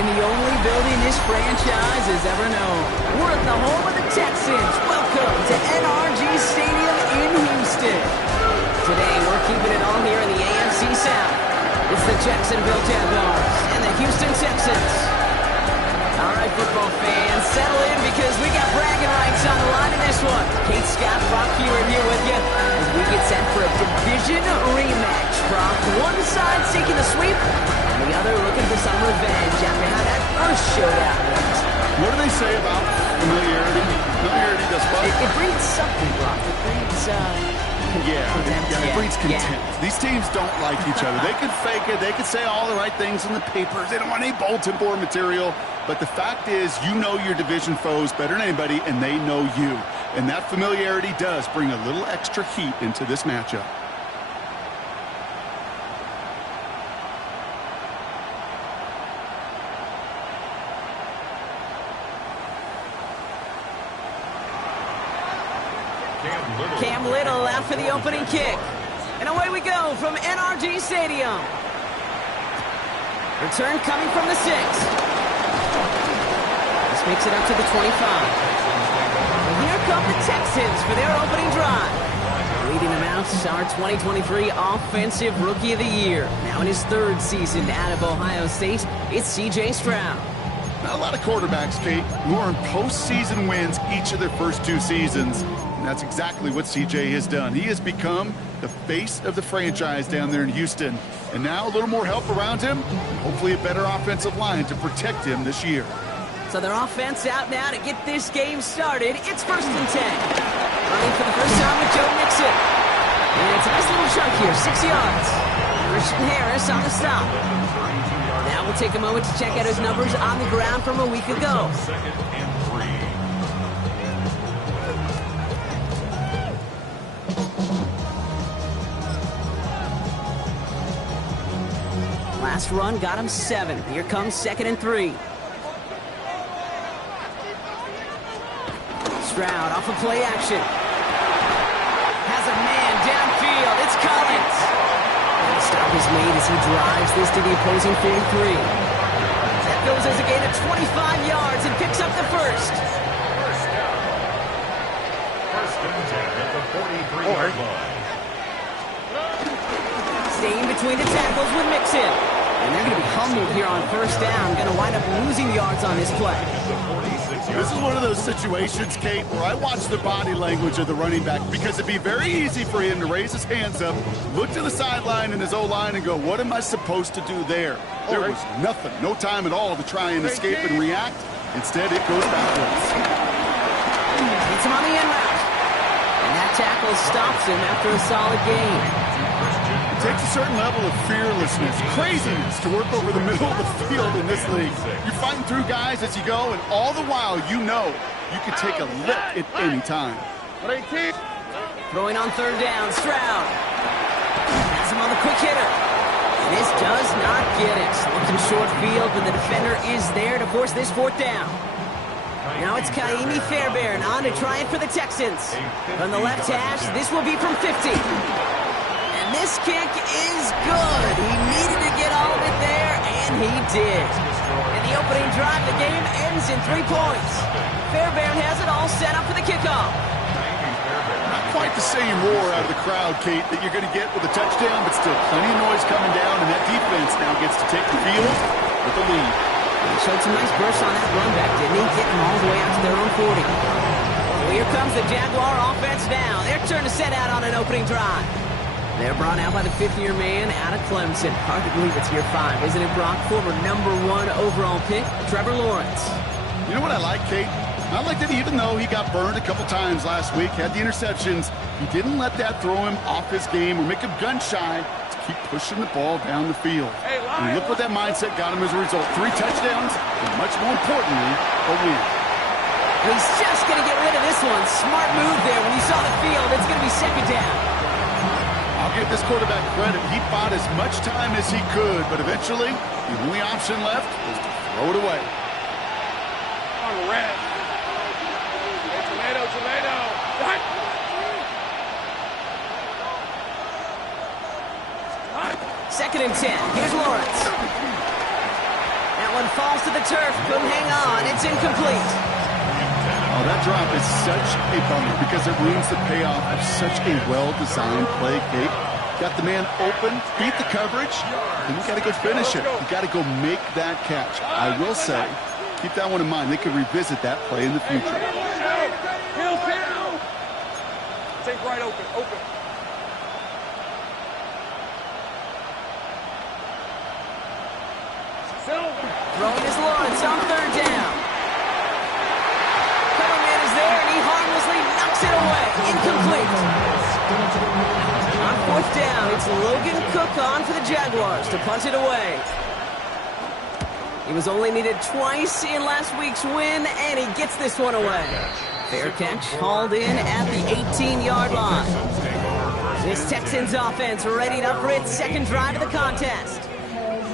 in the only building this franchise has ever known. We're at the home of the Texans. Welcome to NRG Stadium in Houston. Today, we're keeping it all here in the AFC South. It's the Jacksonville Jaguars and the Houston Texans. All right, football fans, settle in because we got bragging rights on the line in this one. Kate, Scott, Brock Hewitt here with you as we get set for a division rematch. Brock, one side seeking the sweep, and the other looking for some revenge after how that first showdown went. What do they say about familiarity? Familiarity does what? It breeds something, Brock. It breeds, it breeds contempt. Yeah. These teams don't like each other. They can fake it. They can say all the right things in the papers. They don't want any bulletin board material. But the fact is, you know your division foes better than anybody, and they know you. And that familiarity does bring a little extra heat into this matchup. Cam Little out for the opening kick. And away we go from NRG Stadium. Return coming from the 6. This makes it up to the 25. And here come the Texans for their opening drive. Leading them out is our 2023 Offensive Rookie of the Year. Now in his 3rd season out of Ohio State, it's C.J. Stroud. Not a lot of quarterbacks, Kate, who earn postseason wins each of their first 2 seasons. And that's exactly what C.J. has done. He has become the face of the franchise down there in Houston. And now a little more help around him, and hopefully a better offensive line to protect him this year. So their offense out now to get this game started. It's 1st and 10. Running for the first time with Joe Mixon. And it's a nice little chunk here, 6 yards. Christian Harris on the stop. Now we'll take a moment to check out his numbers on the ground from a week ago. Last run got him 7. Here comes 2nd and 3. Stroud off of play action. Has a man downfield. It's Collins. And the stop is made as he drives this to the opposing 43. That goes as a gain of 25 yards and picks up the first. First and 10 at the 43-yard line. Staying between the tackles with Mixon. And they're going to be humbled here on 1st down. Going to wind up losing yards on this play. This is one of those situations, Kate, where I watch the body language of the running back because it'd be very easy for him to raise his hands up, look to the sideline in his O-line and go, what am I supposed to do there? There was nothing, no time at all to try and escape and react. Instead, it goes backwards. Hits him on the in route. And that tackle stops him after a solid gain. It takes a certain level of fearlessness, craziness to work over the middle of the field in this league. You're fighting through guys as you go, and all the while you know you can take a lick at any time. Throwing on 3rd down, Stroud. Has him on the quick hitter. And this does not get it. Looking short field, but the defender is there to force this 4th down. Now it's Kaimi Fairbairn on to try it for the Texans. From the left hash, this will be from 50. This kick is good. He needed to get all of it there, and he did. In the opening drive, the game ends in 3 points. Fairbairn has it all set up for the kickoff. Not quite the same roar out of the crowd, Kate, that you're going to get with a touchdown, but still plenty of noise coming down, and that defense now gets to take the field with the lead. He showed some nice bursts on that run back, didn't he? Getting them all the way out to their own 40. So here comes the Jaguar offense now. Their turn to set out on an opening drive. They're brought out by the 5th-year man out of Clemson. Hard to believe it's year 5, isn't it, Brock? Former #1 overall pick, Trevor Lawrence. You know what I like, Kate? I like that even though he got burned a couple times last week, had the interceptions, he didn't let that throw him off his game or make him gun-shy to keep pushing the ball down the field. And look what that mindset got him as a result. 3 touchdowns, and much more importantly, a win. He's just going to get rid of this one. Smart move there when he saw the field. It's going to be 2nd down. I'll give this quarterback credit. He bought as much time as he could, but eventually, the only option left was to throw it away. On the red. Hey, tomato. 2nd and 10. Here's Lawrence. Now That one falls to the turf. Couldn't hang on. It's incomplete. Oh, that drop is such a bummer because it ruins the payoff of such a well-designed play, Kate. Got the man open, beat the coverage, and you got to go finish it. You got to go make that catch. I will say, keep that one in mind. They could revisit that play in the future. Take right open. Throwing his Lawrence on third down. Cover man is there, and he harmlessly knocks it away. Incomplete. On fourth down, it's Logan Cook on for the Jaguars to punt it away. He was only needed twice in last week's win, and he gets this one away. Fair catch, hauled in at the 18-yard line. This Texans offense readied up for its second drive of the contest.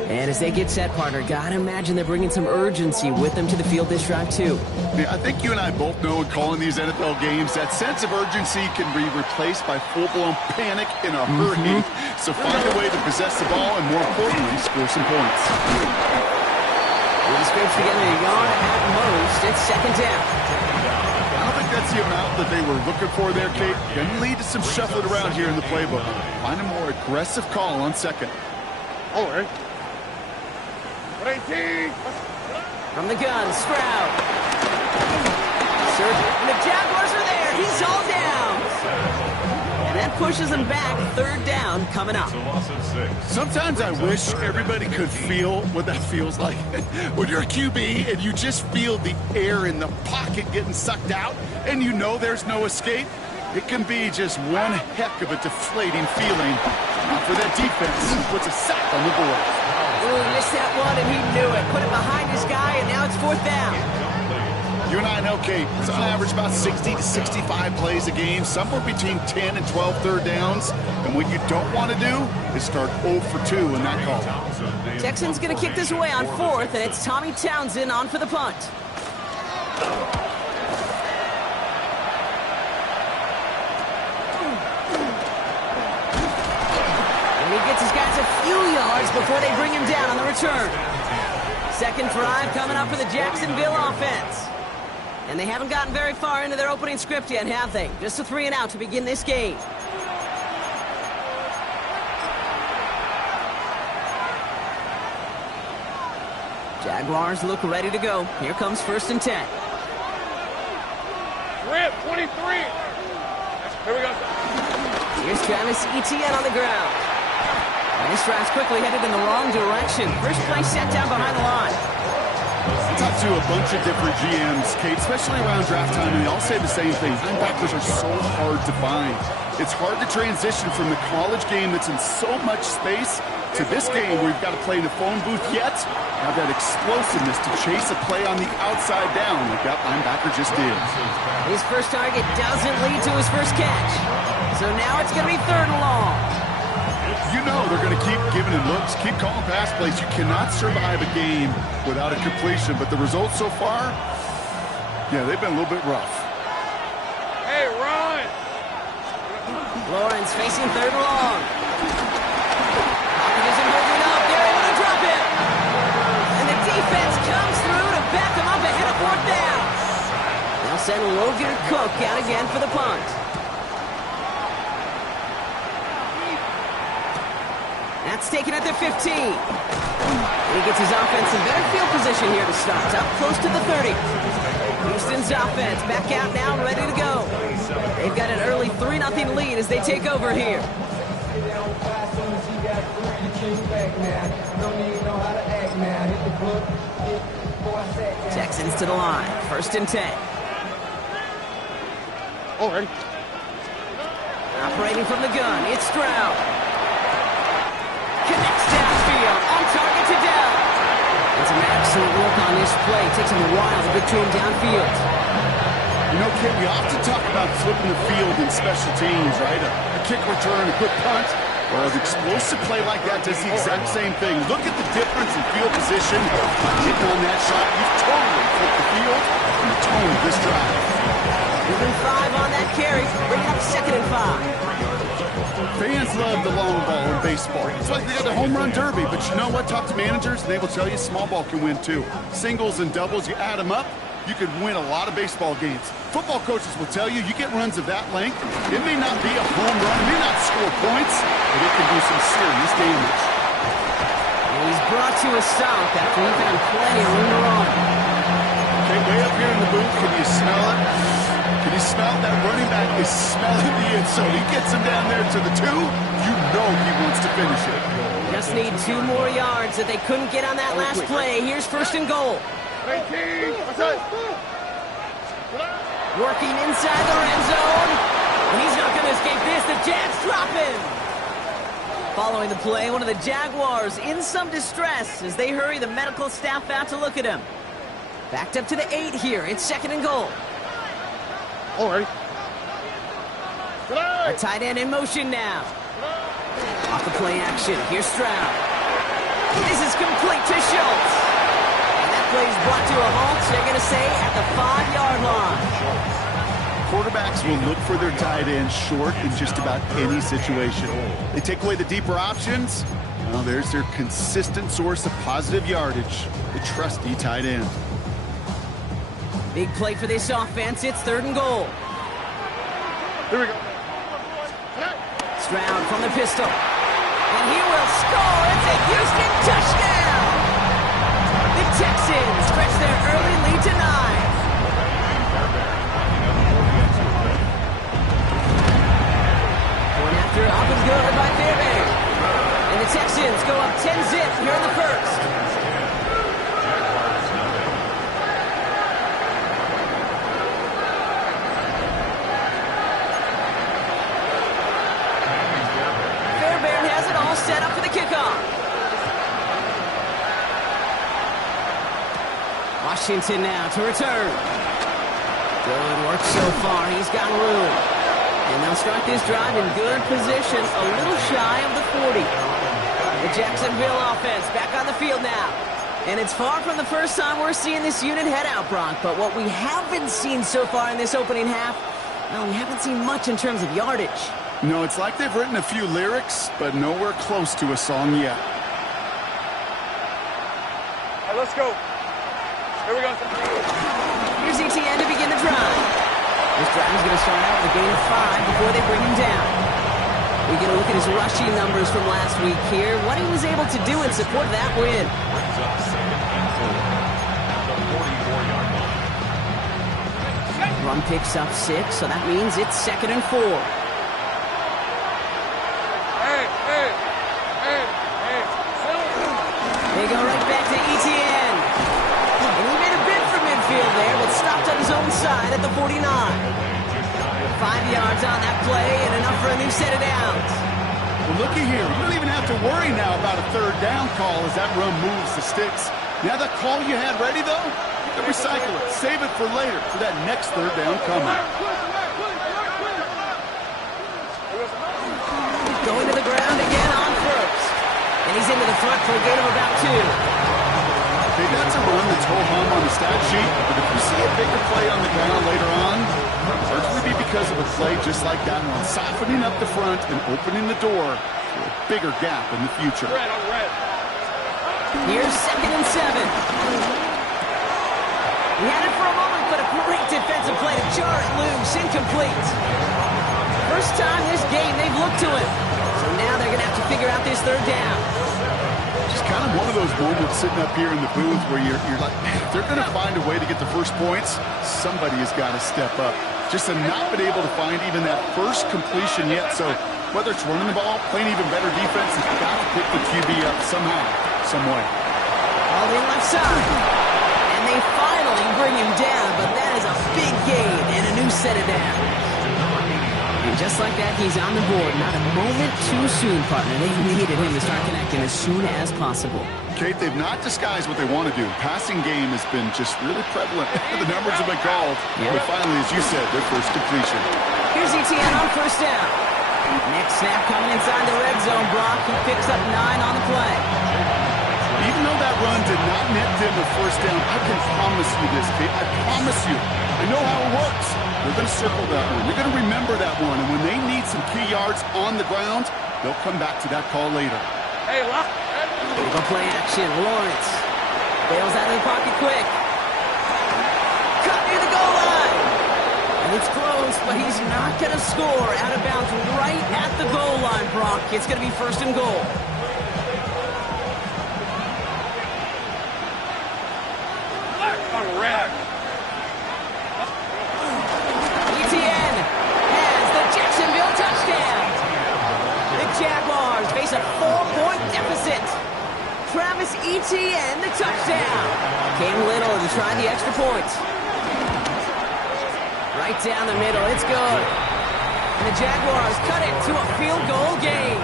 And as they get set, partner, gotta imagine they're bringing some urgency with them to the field this drive, too. Yeah, I think you and I both know in calling these NFL games that sense of urgency can be replaced by full-blown panic in a hurry. So find a way to possess the ball and, more importantly, score some points. With the scrapes together a yard at most, it's second down. I don't think that's the amount that they were looking for there, Kate. Can lead to some shuffling around here in the playbook. Find a more aggressive call on second. All right. 18. From the gun, Stroud. And the Jaguars are there. He's all down. And that pushes him back. Third down coming up. Sometimes I wish everybody could feel what that feels like. When you're a QB and you just feel the air in the pocket getting sucked out and you know there's no escape, it can be just one heck of a deflating feeling. For that defense, puts a sack on the board. Ooh, missed that one, and he knew it. Put it behind his guy, and now it's fourth down. You and I know, Kate, it's on average about 60 to 65 plays a game, somewhere between 10 and 12 third downs. And what you don't want to do is start 0 for 2 in that call. Texans going to kick this away on fourth, and it's Tommy Townsend on for the punt. Before they bring him down on the return. Second drive coming up for the Jacksonville offense. And they haven't gotten very far into their opening script yet, have they? Just a 3 and out to begin this game. Jaguars look ready to go. Here comes first and 10. Rip, 23. Here we go. Here's Travis Etienne on the ground. And this drive's quickly headed in the wrong direction. First play set down behind the line. Talked to a bunch of different GMs, Kate, especially around draft time, and they all say the same thing. Linebackers are so hard to find. It's hard to transition from the college game that's in so much space to this game where you've got to play in a phone booth yet have that explosiveness to chase a play on the outside down like that linebacker just did. His first target doesn't lead to his first catch. So now it's going to be third and long. You know they're going to keep giving it looks, keep calling pass plays. You cannot survive a game without a completion, but the results so far, yeah, they've been a little bit rough. Hey, run! Lawrence facing third and long. Pocket isn't holding up. They're able to drop it. And the defense comes through to back them up ahead of fourth down. They'll send Logan Cook out again for the punt. That's taken at their 15. He gets his offense in better field position here to start. Up close to the 30. Houston's offense back out now, ready to go. They've got an early 3-0 lead as they take over here. Texans to the line. First and 10. Already. Operating from the gun, it's Stroud. Connects downfield, on target to Dell. And some excellent work on this play. Takes him a while to get to him downfield. You know, Kit, we often talk about flipping the field in special teams, right? A kick return, a quick punt. Well, an explosive play like that does the exact same thing. Look at the difference in field position. Hitting on that shot, you've totally flipped the field and the tone of this drive. Moving 5 on that carry. Bring it up second and 5. Fans love the long ball in baseball. It's like they got the home run derby, but you know what? Talk to managers, and they will tell you small ball can win too. Singles and doubles, you add them up, you could win a lot of baseball games. Football coaches will tell you, you get runs of that length, it may not be a home run, it may not score points, but it can do some serious damage. And he's brought to a stop after he found plenty of room to run. Okay, way up here in the booth, can you smell it? Can you smell that running back is smelling the end zone? He gets him down there to the 2. You know he wants to finish it. Just need 2 more yards that they couldn't get on that last play. Here's 1st and goal. 18. What's that? Working inside the red zone. And he's not going to escape this. The Jags drop him. Following the play, one of the Jaguars in some distress as they hurry the medical staff out to look at him. Backed up to the 8 here. It's 2nd and goal. All right. A tight end in motion now. Off the play action. Here's Stroud. This is complete to Schultz. And that play's brought to a halt, so they're going to say at the 5-yard line. Quarterbacks will look for their tight end short in just about any situation. They take away the deeper options. Well, there's their consistent source of positive yardage. The trusty tight end. Big play for this offense. It's 3rd and goal. Here we go. Stroud from the pistol. And he will score. It's a Houston touchdown. The Texans stretch their early lead to 9. Going after up and good by Fairbairn. And the Texans go up 10-zip here in the 1st. Set up for the kickoff. Washington now to return. Good work so far. He's got room. And they'll start this drive in good position, a little shy of the 40. The Jacksonville offense back on the field now. And it's far from the first time we're seeing this unit head out, Brock. But what we haven't seen so far in this opening half, well, we haven't seen much in terms of yardage. No, it's like they've written a few lyrics, but nowhere close to a song yet. All right, let's go. Here we go. Here's ETN to begin the drive. This drive is going to start out with a gain of 5 before they bring him down. We get a look at his rushing numbers from last week here, what he was able to do in support of that win. Brings up 2nd and 4. The 44-yard line. Run picks up 6, so that means it's 2nd and 4. They go right back to ETN. And he made a bid for midfield there, but stopped on his own side at the 49. 5 yards on that play and enough for a new set of downs. Well, looky here. You don't even have to worry now about a 3rd down call as that run moves the sticks. Now that call you had ready, though, you can recycle it. Save it for later for that next 3rd down coming. Going to the ground again on 1st. And he's into the front for a gain of about 2. Okay, that's a run that's ho-hum on the stat sheet, but if you see a bigger play on the ground later on, it'll largely be because of a play just like that one, softening up the front and opening the door for a bigger gap in the future. Red on red. Here's 2nd and 7. He had it for a moment, but a great defensive play to jar it loose, incomplete. First time this game they've looked to him. So now they're going to have to figure out this 3rd down. Just kind of one of those moments sitting up here in the booth where you're like, man, if they're going to find a way to get the first points, somebody has got to step up. Just to not been able to find even that first completion yet. So whether it's running the ball, playing even better defense, they've got to pick the QB up somehow, some way. All the left side. And they finally bring him down, but that is a big gain and a new set of downs. And just like that, he's on the board. Not a moment too soon, partner. They needed him to start connecting as soon as possible. Kate, they've not disguised what they want to do. Passing game has been just really prevalent. The numbers have been called. Yeah. But finally, as you said, their first completion. Here's ETN on 1st down. Next snap coming inside the red zone. Brock, he picks up 9 on the play. Even though that run did not net them a 1st down, I can promise you this, Kate. I promise you. I know how it works. They're going to circle that one. They're going to remember that one. And when they need some key yards on the ground, they'll come back to that call later. Hey, lock. Big play action. Lawrence bails out of the pocket quick. Cut near the goal line. And it's close, but he's not going to score. Out of bounds right at the goal line, Brock. It's going to be first and goal. Etienne has the Jacksonville touchdown. The Jaguars face a 4-point deficit. Travis Etienne, the touchdown. Came little to try the extra point. Right down the middle, it's good. And the Jaguars cut it to a field goal game.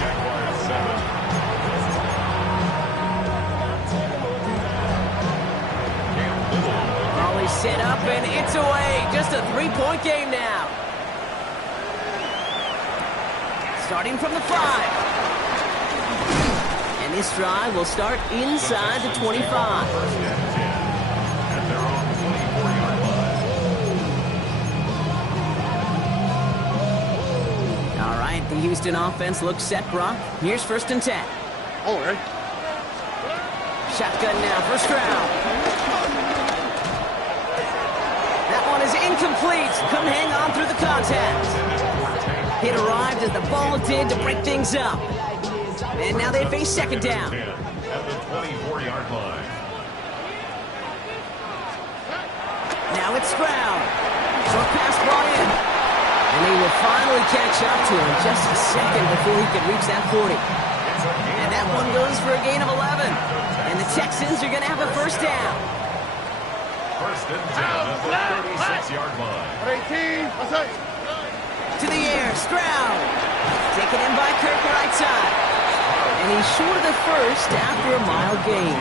Jaguars 7. Raleigh set up and it's away. Just a 3-point game now. Starting from the 5. And this drive will start inside the 25. First and 10. And they're on the 24-yard line. All right, the Houston offense looks set, Brock. Here's first and 10. All right. Shotgun now, first round. That one is incomplete. Couldn't hang on through the contact. Hit arrived as the ball did to break things up. And now they face second down. 10 at the 24-yard line. Now it's Stroud. Short pass brought in. And he will finally catch up to him just a second before he could reach that 40. And that one goes for a gain of 11. And the Texans are going to have a first down. First and 10 at the 36-yard line. 18. What's up? To the air, Stroud. Taken in by Kirk right side. And he's short of the first after a mile gain.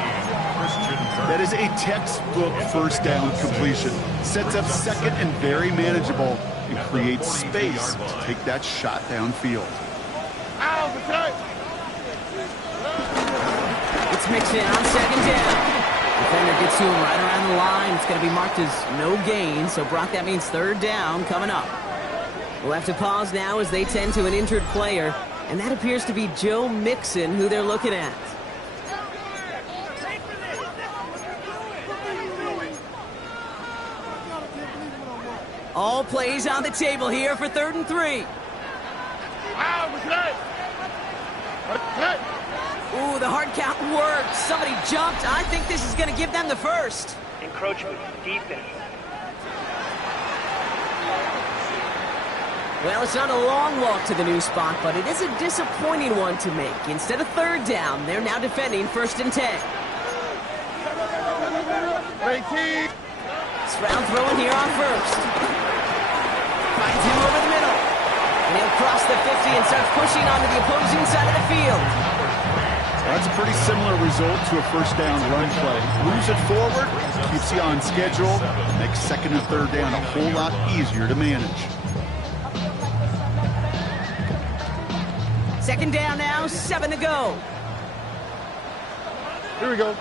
That is a textbook first down completion. Sets up second and very manageable and creates space to take that shot downfield. It's mixed in on second down. Defender gets to him right around the line. It's going to be marked as no gain. So, Brock, that means third down coming up. We'll have to pause now as they tend to an injured player. And that appears to be Joe Mixon, who they're looking at. All plays on the table here for 3rd and 3. Ooh, the hard count worked. Somebody jumped. I think this is going to give them the first. Encroachment, defense. Well, it's not a long walk to the new spot, but it is a disappointing one to make. Instead of third down, they're now defending 1st and 10. Stroud throwing here on first. Finds him over the middle. And he'll cross the 50 and starts pushing onto the opposing side of the field. That's a pretty similar result to a first down run play. Moves it forward, keeps you on schedule, makes second and third down a whole lot easier to manage. Second down now, 7 to go. Here we go.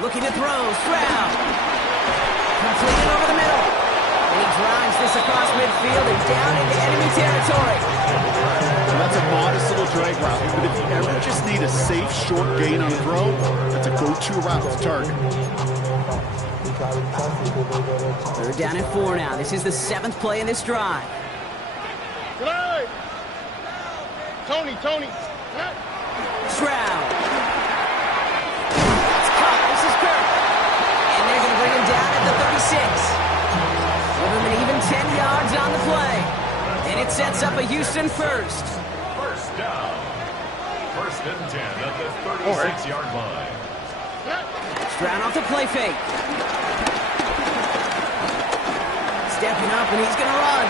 Looking to throw, Stroud. Completed over the middle. And he drives this across midfield and down into enemy territory. That's a modest little drag route, but if you ever just need a safe, short gain on a throw, that's a go-to route to target. Third down at 4 now. This is the 7th play in this drive. Tony. Stroud. It's caught. This is Kirk. And they're going to bring him down at the 36. Give him an even 10 yards on the play. And it sets up a Houston first. First down. First and 10 at the 36-yard line. Stroud off the play fake. Stepping up, and he's going to run.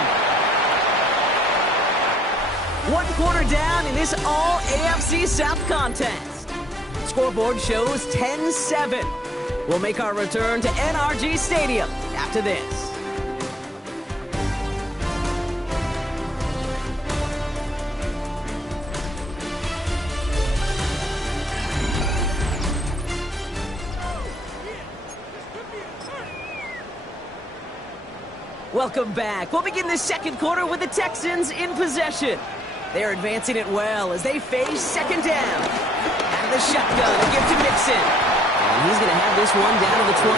1 quarter down in this all-AFC South contest. Scoreboard shows 10-7. We'll make our return to NRG Stadium after this. Welcome back. We'll begin this second quarter with the Texans in possession. They're advancing it well as they face second down. Out of the shotgun, a gift to Mixon. And he's going to have this one down to the 20.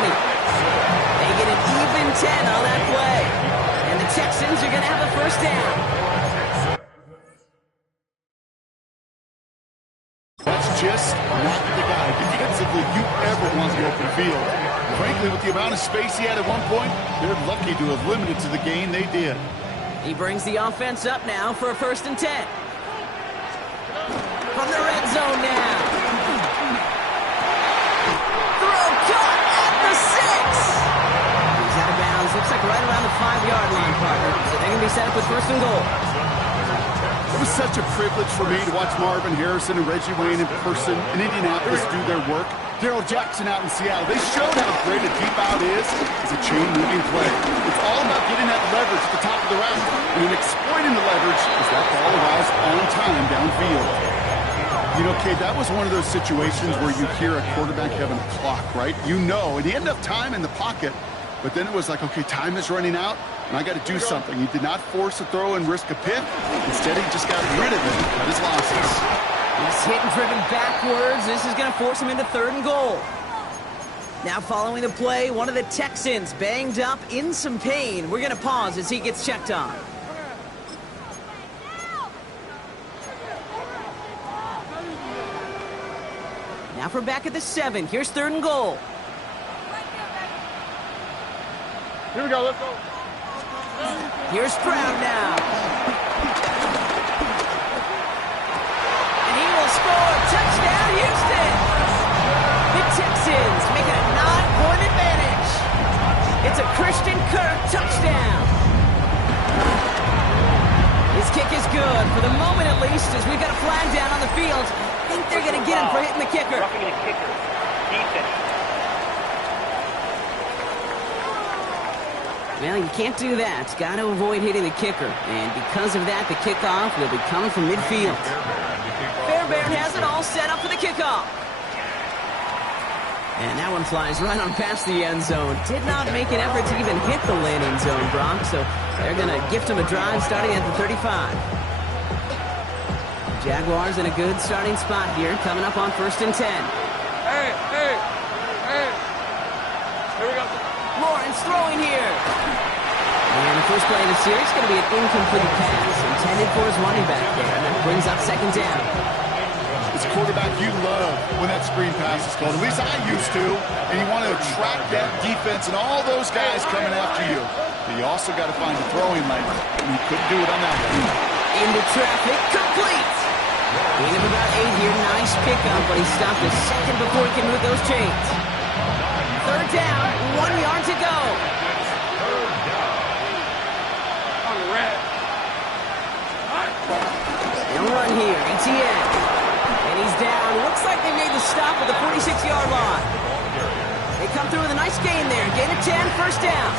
They get an even 10 on that play. And the Texans are going to have a first down. That's just not the guy defensively you ever want the open field. Frankly, with the amount of space he had at one point, they're lucky to have limited to the gain they did. He brings the offense up now for a 1st and 10. From the red zone now. Throw caught at the 6. He's out of bounds. Looks like right around the 5-yard line, partner. So they're going to be set up with 1st and goal. It was such a privilege for me to watch Marvin Harrison and Reggie Wayne in person in Indianapolis do their work. Darrell Jackson out in Seattle. They showed how great a deep out is as a chain-moving play. It's all about getting that leverage at the top of the route and then exploiting the leverage as that ball arrives on time downfield. You know, Kate, that was one of those situations where you hear a quarterback having a clock, right? You know, and he had enough time in the pocket, but then it was like, okay, time is running out, and I got to do something. He did not force a throw and risk a pick. Instead, he just got rid of it, cut his losses. He's hit and driven backwards. This is going to force him into 3rd and goal. Now following the play, one of the Texans banged up in some pain. We're going to pause as he gets checked on. Now for back at the 7. Here's 3rd and goal. Here we go, let's go. Here's Stroud now. And he will score. Touchdown, Houston. The Texans make it a 9-point advantage. It's a Christian Kirk touchdown. His kick is good, for the moment at least, as we've got a flag down on the field. I think they're going to get him for hitting the kicker. Roughing the kicker. Defense. Well, you can't do that. Got to avoid hitting the kicker. And because of that, the kickoff will be coming from midfield. Fairbairn has it all set up for the kickoff. And that one flies right on past the end zone. Did not make an effort to even hit the landing zone, Brock. So they're going to gift him a drive starting at the 35. Jaguars in a good starting spot here, coming up on 1st and 10. Hey. Here we go. Lawrence throwing here. And the first play of the series is going to be an incomplete pass intended for his running back there. And that brings up 2nd down. As a quarterback, you love when that screen pass is called. At least I used to. And you want to attract that defense and all those guys coming after you. But you also got to find the throwing lane. And he couldn't do it on that one. Into traffic, complete. Gain of about 8 here. Nice pickup, but he stopped a second before he can move those chains. 3rd down, 1 yard to go. On the red. No run here, ETN. And he's down. Looks like they made the stop at the 46-yard line. They come through with a nice gain there. Gain of 10, 1st down.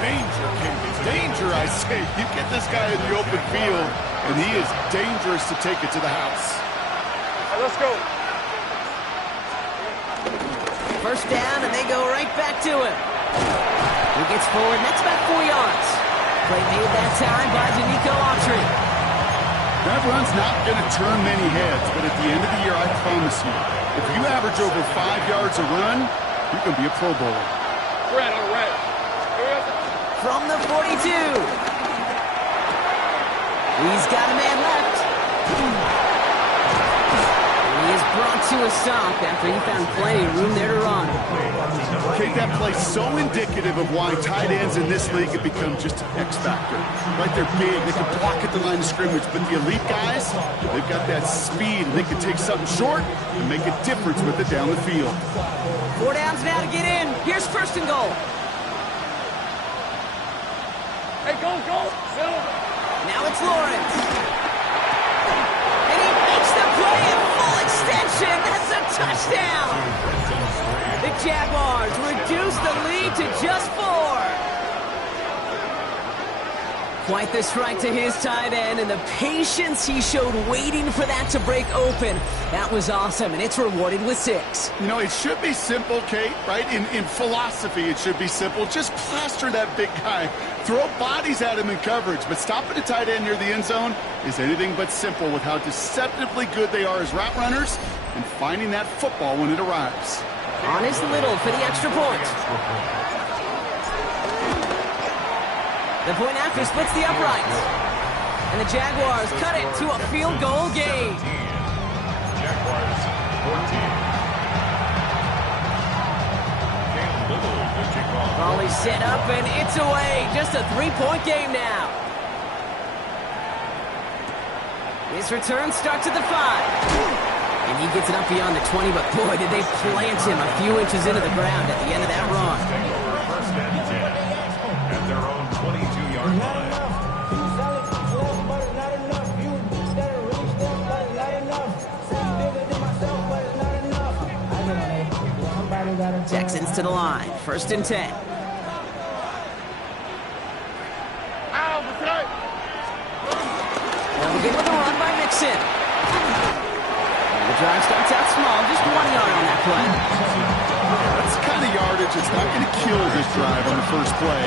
Danger, King. Danger, I say. You get this guy in the open field, and he is dangerous to take it to the house. All right, let's go. 1st down, and they go right back to him. He gets forward, and that's about 4 yards. Play made that time by Danico Autry. That run's not going to turn many heads, but at the end of the year, I promise you, if you average over 5 yards a run, you can be a Pro Bowler. Red on the red. From the 42. He's got a man left. And he is brought to a stop after he found plenty of room there to run. Okay, that play's so indicative of why tight ends in this league have become just an X factor. Right, they're big, they can block at the line of scrimmage, but the elite guys, they've got that speed, and they can take something short and make a difference with it down the field. 4 downs now to get in. Here's 1st and goal. Hey, go. Now it's Lawrence. And he makes the play at full extension. That's a touchdown. The Jaguars reduce the lead to just 4. Quite the strike to his tight end, and the patience he showed waiting for that to break open. That was awesome, and it's rewarded with 6. You know, it should be simple, Kate, right? In philosophy, it should be simple. Just plaster that big guy. Throw bodies at him in coverage, but stopping a tight end near the end zone is anything but simple with how deceptively good they are as route runners and finding that football when it arrives. On his little for the extra point. The point after splits the uprights. And the Jaguars cut it to a field goal game. Jaguars 14. Raleigh set up and it's away. Just a 3-point game now. His return starts at the 5. And he gets it up beyond the 20, but boy, did they plant him a few inches into the ground at the end of that run. First and 10 at their own 22-yard line. Texans to the line. First and 10. They'll begin with a run by Mixon. The drive starts out small, just 1 yard on that play. That's the kind of yardage that's not going to kill this drive on the first play,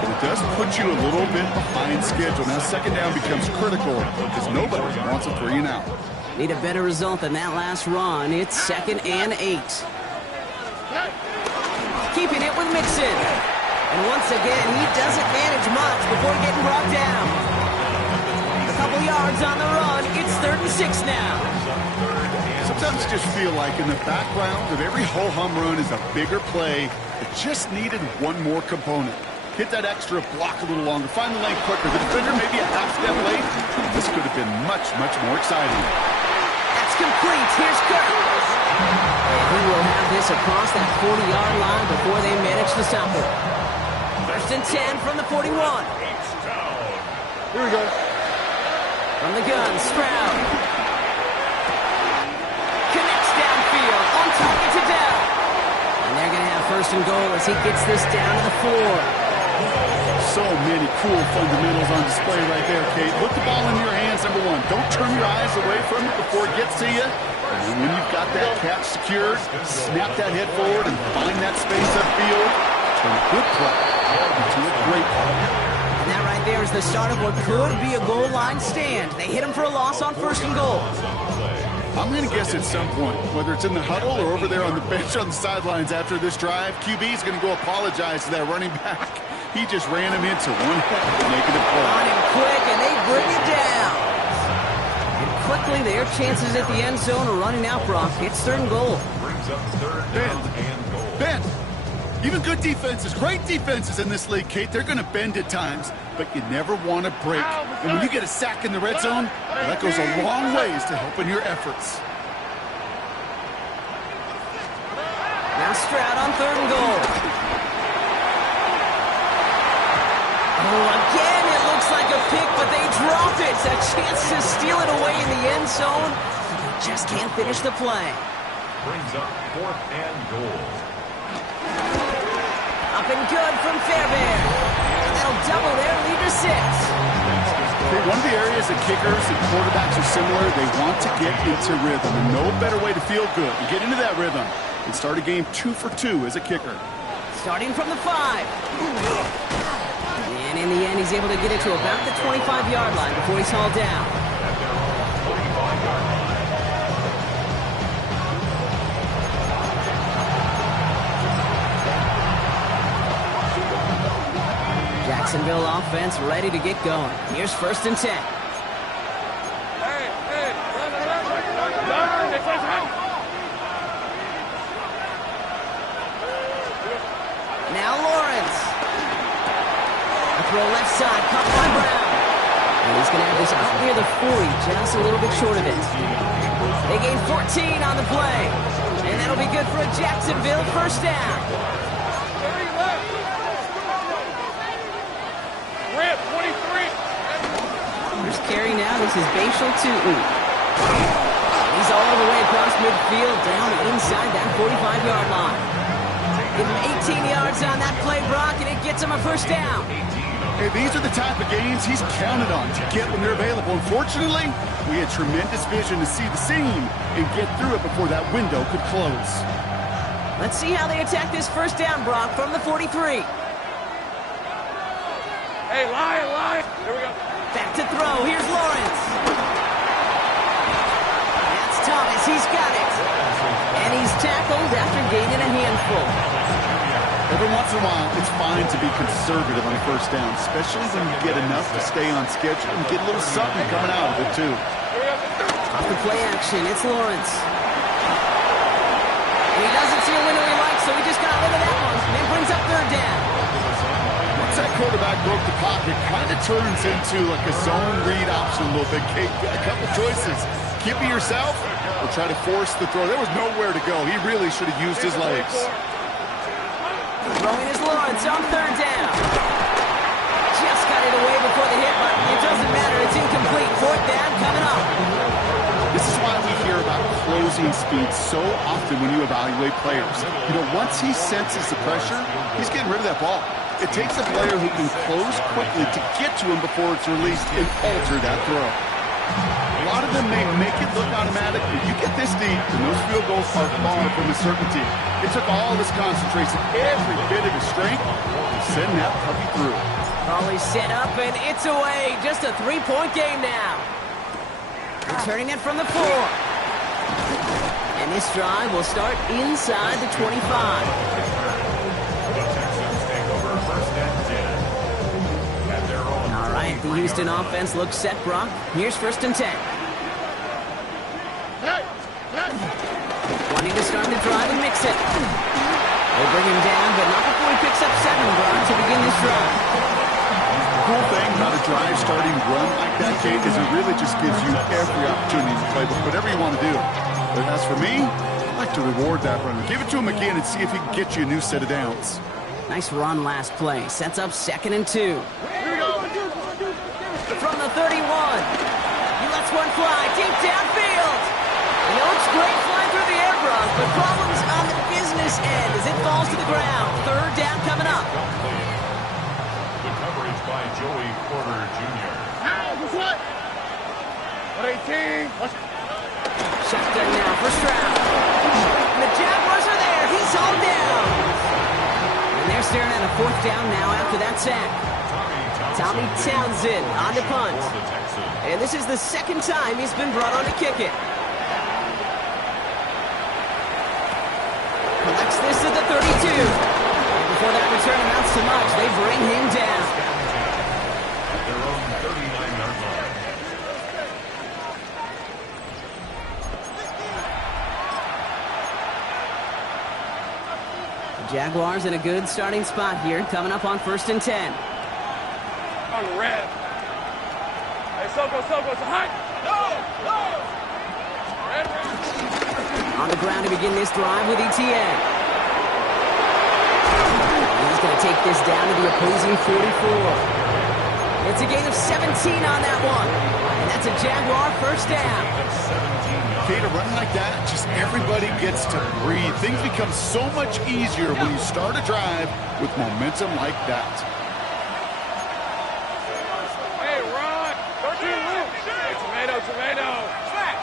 but it does put you a little bit behind schedule. Now second down becomes critical because nobody wants a 3 and out. Need a better result than that last run. It's 2nd and 8. Keeping it with Mixon. And once again, he doesn't manage much before getting brought down. A couple yards on the run. It's 3rd and 6 now. Sometimes I just feel like in the background of every ho-hum run is a bigger play that just needed one more component. Hit that extra block a little longer. Find the lane quicker. The defender maybe a half step late. This could have been much, much more exciting. That's complete. Here's Cook. And he will have this across that 40-yard line before they manage to stop it. First and 10 from the 41. Here we go. From the gun, Stroud. Connects downfield, on target to Dell. And they're going to have first and goal as he gets this down to the 4. So many cool fundamentals on display right there, Kate. Put the ball in your hands, number one. Don't turn your eyes away from it before it gets to you. And when you've got that catch secured, snap that head forward and find that space upfield. Turn a good play into a great play. And that right there is the start of what could be a goal line stand. They hit him for a loss on first and goal. I'm going to guess at some point, whether it's in the huddle or over there on the bench on the sidelines after this drive, QB is going to go apologize to that running back. He just ran him into one heck of a negative play. On him quick, and they bring it down. And quickly, their chances at the end zone are running out, Brock. It's 3rd and goal. Brings up 3rd down and goal. Ben, even good defenses, great defenses in this league, Kate, they're going to bend at times, but you never want to break. And when you get a sack in the red zone, well, that goes a long ways to helping your efforts. Now Stroud on 3rd and goal. Oh, again, it looks like a pick, but they drop it. A chance to steal it away in the end zone. They just can't finish the play. Brings up 4th and goal. Up and good from Fairbairn. And that'll double their lead to 6. One of the areas that kickers and quarterbacks are similar, they want to get into rhythm. And no better way to feel good and get into that rhythm and start a game 2 for 2 as a kicker. Starting from the 5. And in the end, he's able to get it to about the 25-yard line before he's hauled down. At their own 25-yard line. Jacksonville offense ready to get going. Here's 1st and 10. Now Lawrence. A throw left side, caught by Brown. And he's going to have this out near the 40, just a little bit short of it. They gain 14 on the play. And that'll be good for a Jacksonville first down. Rip, 23. Here's carry now. This is Bashal Tootin. He's all the way across midfield, down inside that 45-yard line. Give him 18 yards on that play, Brock, and it gets him a first down. Hey, these are the type of games he's counted on to get when they're available. Unfortunately, we had tremendous vision to see the seam and get through it before that window could close. Let's see how they attack this first down, Brock, from the 43. Hey, lie. There we go. Back to throw. Here's Lawrence. That's Thomas. He's got it. And he's tackled after gaining a handful. Every once in a while, it's fine to be conservative on first down, especially when you get enough to stay on schedule and get a little something coming out of it, too. Off the play action, it's Lawrence. And he doesn't see a window he likes, so he just got rid of that one. And then brings up third down. Once that quarterback broke the pocket, it kind of turns into like a zone read option a little bit. Kate, a couple choices. Keep it yourself or try to force the throw. There was nowhere to go. He really should have used his legs. Throwing is Lawrence on third down. Just got it away before the hit button. It doesn't matter. It's incomplete. Fourth down coming up. This is why we hear about closing speed so often when you evaluate players. You know, once he senses the pressure, he's getting rid of that ball. It takes a player who can close quickly to get to him before it's released and alter that throw. A lot of them may make it look automatic, but you get this deep, and those field goals are far from a certainty. It took all this concentration, every bit of his strength, to send that puppy through. Always set up, and it's away. Just a 3-point game now. Returning it from the 4. And this drive will start inside the 25. The Houston offense looks set, Brock. Here's first and 10. Wanting to start the drive and mix it. They'll bring him down, but not before he picks up 7, Brock, to begin this drive. The cool thing about a drive starting run like that, Kate, is it really just gives you every opportunity to play with whatever you want to do. But as for me, I like to reward that runner. Give it to him again and see if he can get you a new set of downs. Nice run last play. Sets up 2nd and 2. From the 31. He lets one fly deep downfield. You know, it's great flying through the air, Brock, but problems on the business end as it falls to the ground. Third down coming up. The coverage by Joey Porter Jr. 118. Shotgun now for Stroud. And the Jaguars are there. He's hauled down. And they're staring at a 4th down now after that sack. Tommy Townsend on the punt. And this is the 2nd time he's been brought on to kick it. Collects this at the 32. And before that return amounts to much, they bring him down. At their own 39-yard line. The Jaguars in a good starting spot here, coming up on 1st and 10. On the red. Hey, Soko, it's a high. No. Red. On the ground to begin this drive with Etienne. He's going to take this down to the opposing 44. It's a gain of 17 on that one. And that's a Jaguar first down. Kate, a run like that, just everybody gets to breathe. Things become so much easier when you start a drive with momentum like that. Tomato. Slash.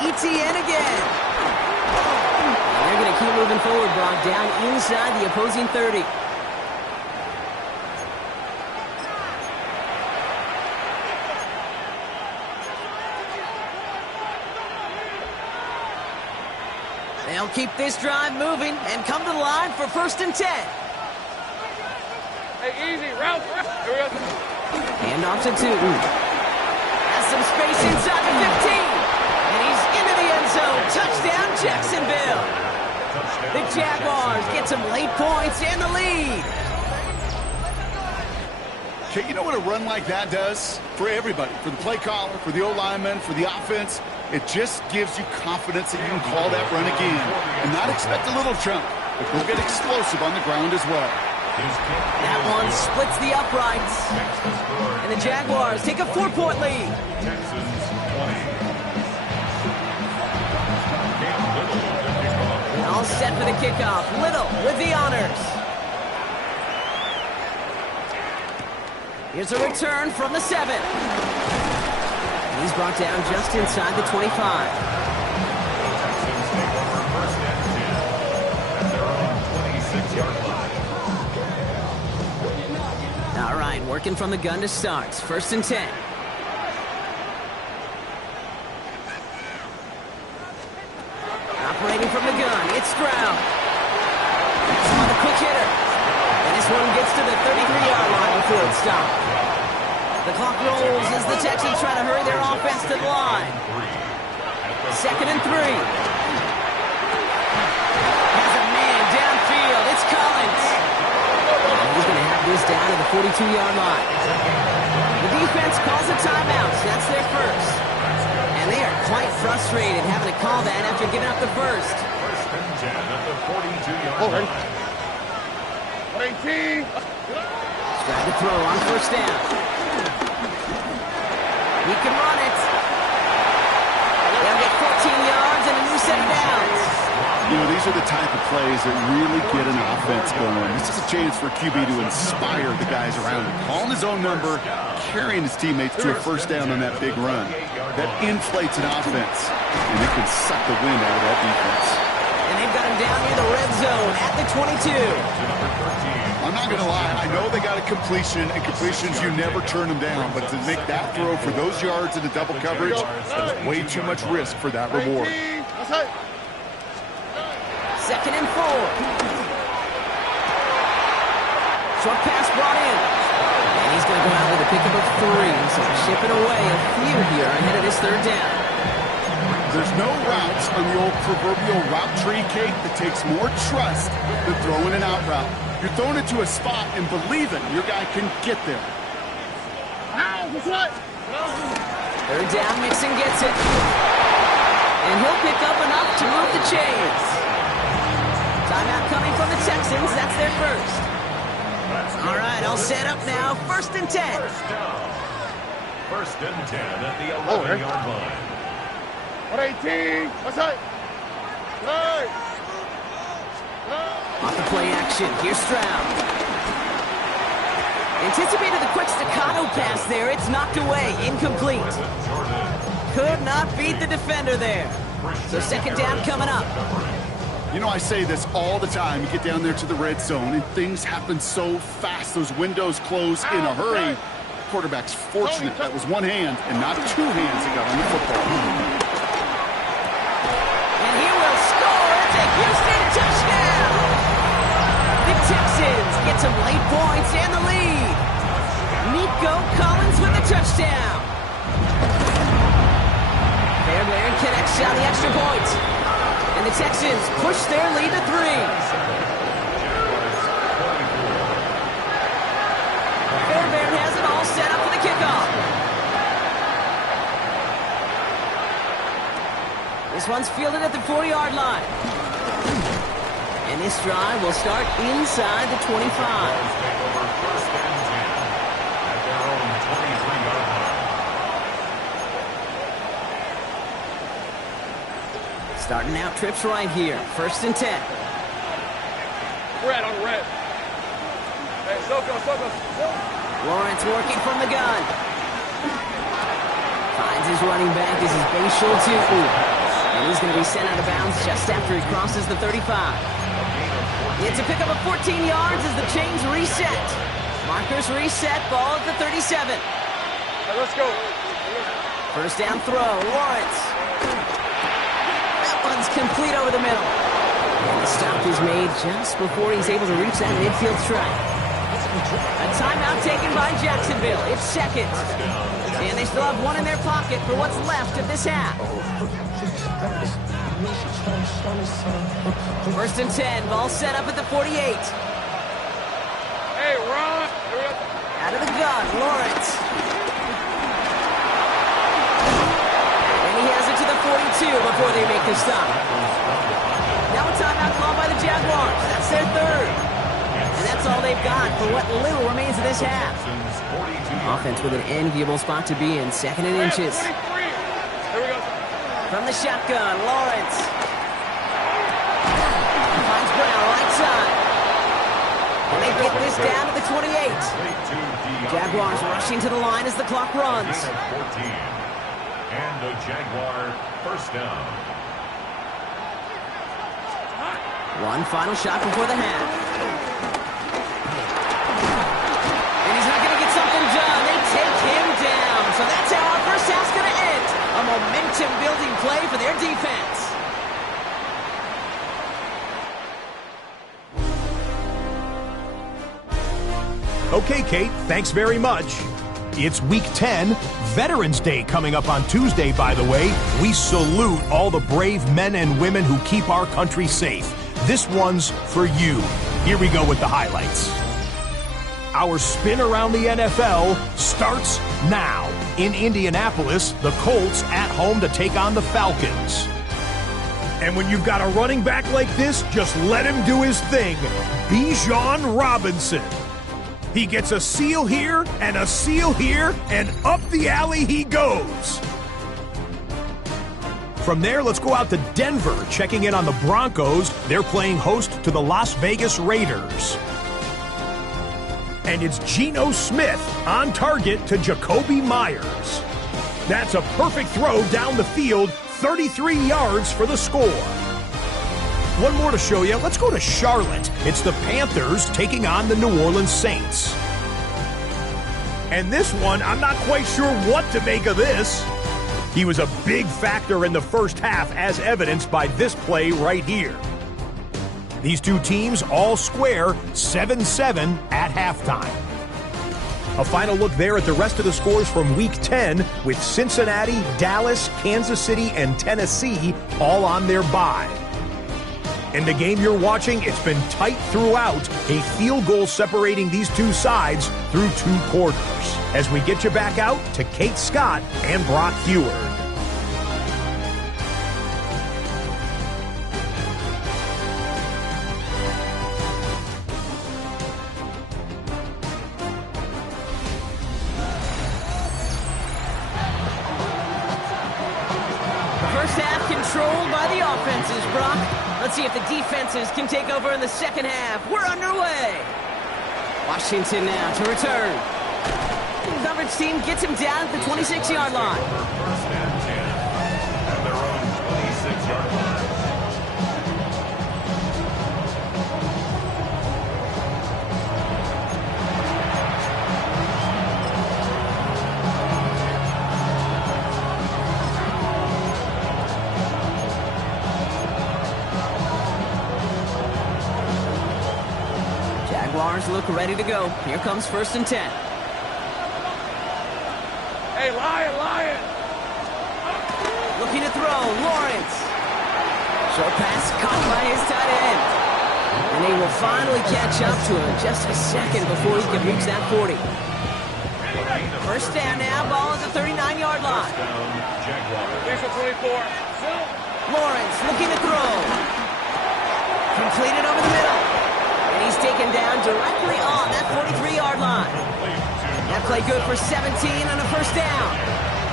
Etienne again. And they're going to keep moving forward, Brock, down inside the opposing 30. They'll keep this drive moving and come to the line for 1st and 10. Hey, easy. Route. Here we go. Hand off to Tootin. Has some space inside the 15. And he's into the end zone. Touchdown, Jacksonville. The Jaguars get some late points and the lead. Okay, you know what a run like that does? For everybody, for the play caller, for the O-lineman, for the offense, it just gives you confidence that you can call that run again and not expect a little chunk, but go get explosive on the ground as well. That one splits the uprights. And the Jaguars take a 4-point lead. Texans 20. All set for the kickoff. Little with the honors. Here's a return from the 7. And he's brought down just inside the 25. Texans take over first and 10 at their own 26-yard line. All right, working from the gun to start. First and 10. Operating from the gun, it's Stroud. On the quick hitter. And this one gets to the 33-yard line before it's stopped. The clock rolls as the Texans try to hurry their offense to the line. Second and 3. Has a man downfield. It's Collins. And he's going to have this down to the 42-yard line. The defense calls a timeout. That's their first. And they are quite frustrated having to call that after giving up the first. First and 10 at the 42-yard line. 18. Trying to throw on first down. He can run it. They'll get 14 yards and a new set of downs. You know, these are the type of plays that really get an offense going. This is a chance for QB to inspire the guys around him. Calling his own number, carrying his teammates to a first down on that big run. That inflates an offense, and it can suck the wind out of that defense. And they've got him down near the red zone at the 22. I'm not going to lie. I know they got a completion, and completions, you never turn them down. But to make that throw for those yards in the double coverage, that's way too much risk for that reward. Second and 4. Short pass brought in. And he's going to go out with a pickup of 3. So shipping away a few here ahead of this third down. There's no routes on the old proverbial route tree, Kate, that takes more trust than throwing an out route. You're throwing it to a spot and believing your guy can get there. Third down, Mixon gets it. And he'll pick up enough to move the chains. Timeout coming from the Texans. That's their first. All right, all set up now. First and 10. First and 10 at the 11-yard line. 118. Off the play action. Here's Stroud. Anticipated the quick staccato pass there. It's knocked away. Incomplete. Could not beat the defender there. So second down coming up. You know, I say this all the time. You get down there to the red zone, and things happen so fast. Those windows close in a hurry. Quarterback's fortunate that was one hand and not two hands that got on the football. And he will score. It's a Houston touchdown. The Texans get some late points and the lead. Nico Collins with the touchdown. Fairbairn connects on the extra point. And the Texans push their lead to 3. Fairbairn has it all set up for the kickoff. This one's fielded at the 40-yard line. And this drive will start inside the 25. Starting out trips right here. First and 10. Red on red. Hey, Soko. Lawrence working from the gun. Finds his running back. This is Bashul too. And he's going to be sent out of bounds just after he crosses the 35. It's a pickup of 14 yards as the chains reset. Markers reset. Ball at the 37. Hey, let's go. First down throw. Lawrence. One's complete over the middle. And the stop is made just before he's able to reach that midfield strike. A timeout taken by Jacksonville. It's second. And they still have one in their pocket for what's left of this half. First and 10. Ball set up at the 48. Hey, Ron. Out of the gun, Lawrence. He has it to the 42 before they make the stop. Now a timeout called by the Jaguars. That's their third. And that's all they've got for what little remains of this half. Offense with an enviable spot to be in. Second and inches. Here we go. From the shotgun, Lawrence. Finds Brown right side. And they get this down to the 28. Jaguars rushing to the line as the clock runs. 14. And a Jaguar first down. One final shot before the half. And he's not going to get something done. They take him down. So that's how our first half's going to end. A momentum-building play for their defense. Okay, Kate, thanks very much. It's Week 10, Veterans Day coming up on Tuesday, by the way. We salute all the brave men and women who keep our country safe. This one's for you. Here we go with the highlights. Our spin around the NFL starts now. In Indianapolis, the Colts at home to take on the Falcons. And when you've got a running back like this, just let him do his thing. Bijan Robinson. He gets a seal here, and up the alley he goes. From there, let's go out to Denver, checking in on the Broncos. They're playing host to the Las Vegas Raiders. And it's Geno Smith on target to Jacoby Myers. That's a perfect throw down the field, 33 yards for the score. One more to show you. Let's go to Charlotte. It's the Panthers taking on the New Orleans Saints. And this one, I'm not quite sure what to make of this. He was a big factor in the first half, as evidenced by this play right here. These two teams all square 7-7 at halftime. A final look there at the rest of the scores from Week 10 with Cincinnati, Dallas, Kansas City, and Tennessee all on their bye. In the game you're watching, it's been tight throughout, a field goal separating these two sides through 2 quarters. As we get you back out to Kate Scott and Brock Heward. First half controlled by the offenses, Brock. Let's see if the defenses can take over in the second half. We're underway. Washington now to return. The coverage team gets him down at the 26-yard line. First and 10 at their own 26-yard line. Jaguars look ready to go. Here comes 1st and 10. Hey, Lion! Looking to throw, Lawrence. Short pass caught by his tight end. And he will finally catch up to him just a second before he can reach that 40. First down now, ball at the 39-yard line. Lisa 24. Lawrence looking to throw. Completed over the middle. And he's taken down directly on that 43-yard line. That play good for 17 on a first down.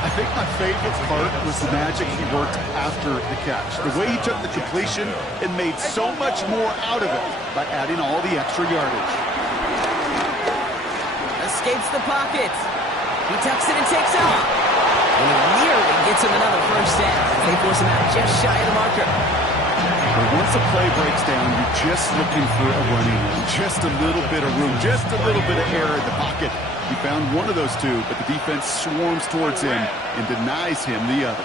I think my favorite part was the magic he worked after the catch. The way he took the completion and made so much more out of it by adding all the extra yardage. Escapes the pocket. He tucks it and takes off. And he nearly gets him another first down. They force him out just shy of the marker. But once a play breaks down, you're just looking for a running room. Just a little bit of room, just a little bit of air in the pocket. He found one of those two, but the defense swarms towards him and denies him the other.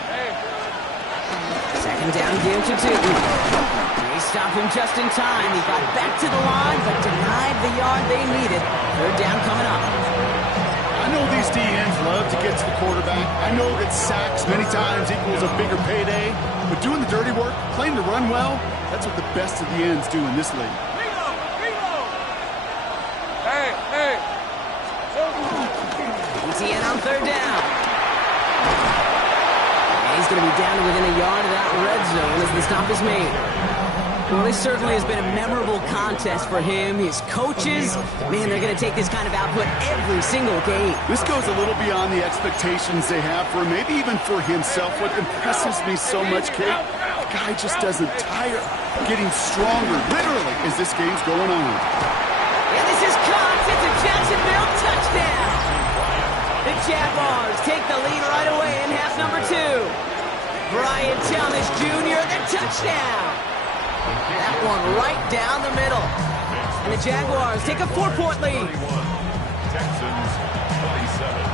Second down, game to 2. They stopped him just in time. He got back to the line, but denied the yard they needed. Third down coming up. I know these DNs love to get to the quarterback. I know that sacks many times equals a bigger payday. But doing the dirty work, playing to run well, that's what the best of the ends do in this league. Hey! ETN on third down. And he's going to be down to within a yard of that red zone as the stop is made. Well, this certainly has been a memorable contest for him. His coaches, man, they're going to take this kind of output every single game. This goes a little beyond the expectations they have for him, maybe even for himself. What impresses me so much, Kate, the guy just doesn't tire. Getting stronger, literally, as this game's going on. And the Jaguars take the lead right away in half number 2. Brian Thomas Jr., the touchdown. That one right down the middle. And the Jaguars take a 4-point lead. Texans 27.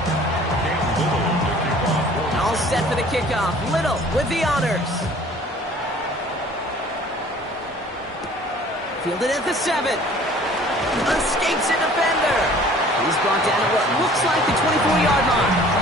Cam Little to kick off. All set for the kickoff. Little with the honors. Fielded at the 7. Escapes a defender. He's brought down at what looks like the 24-yard line.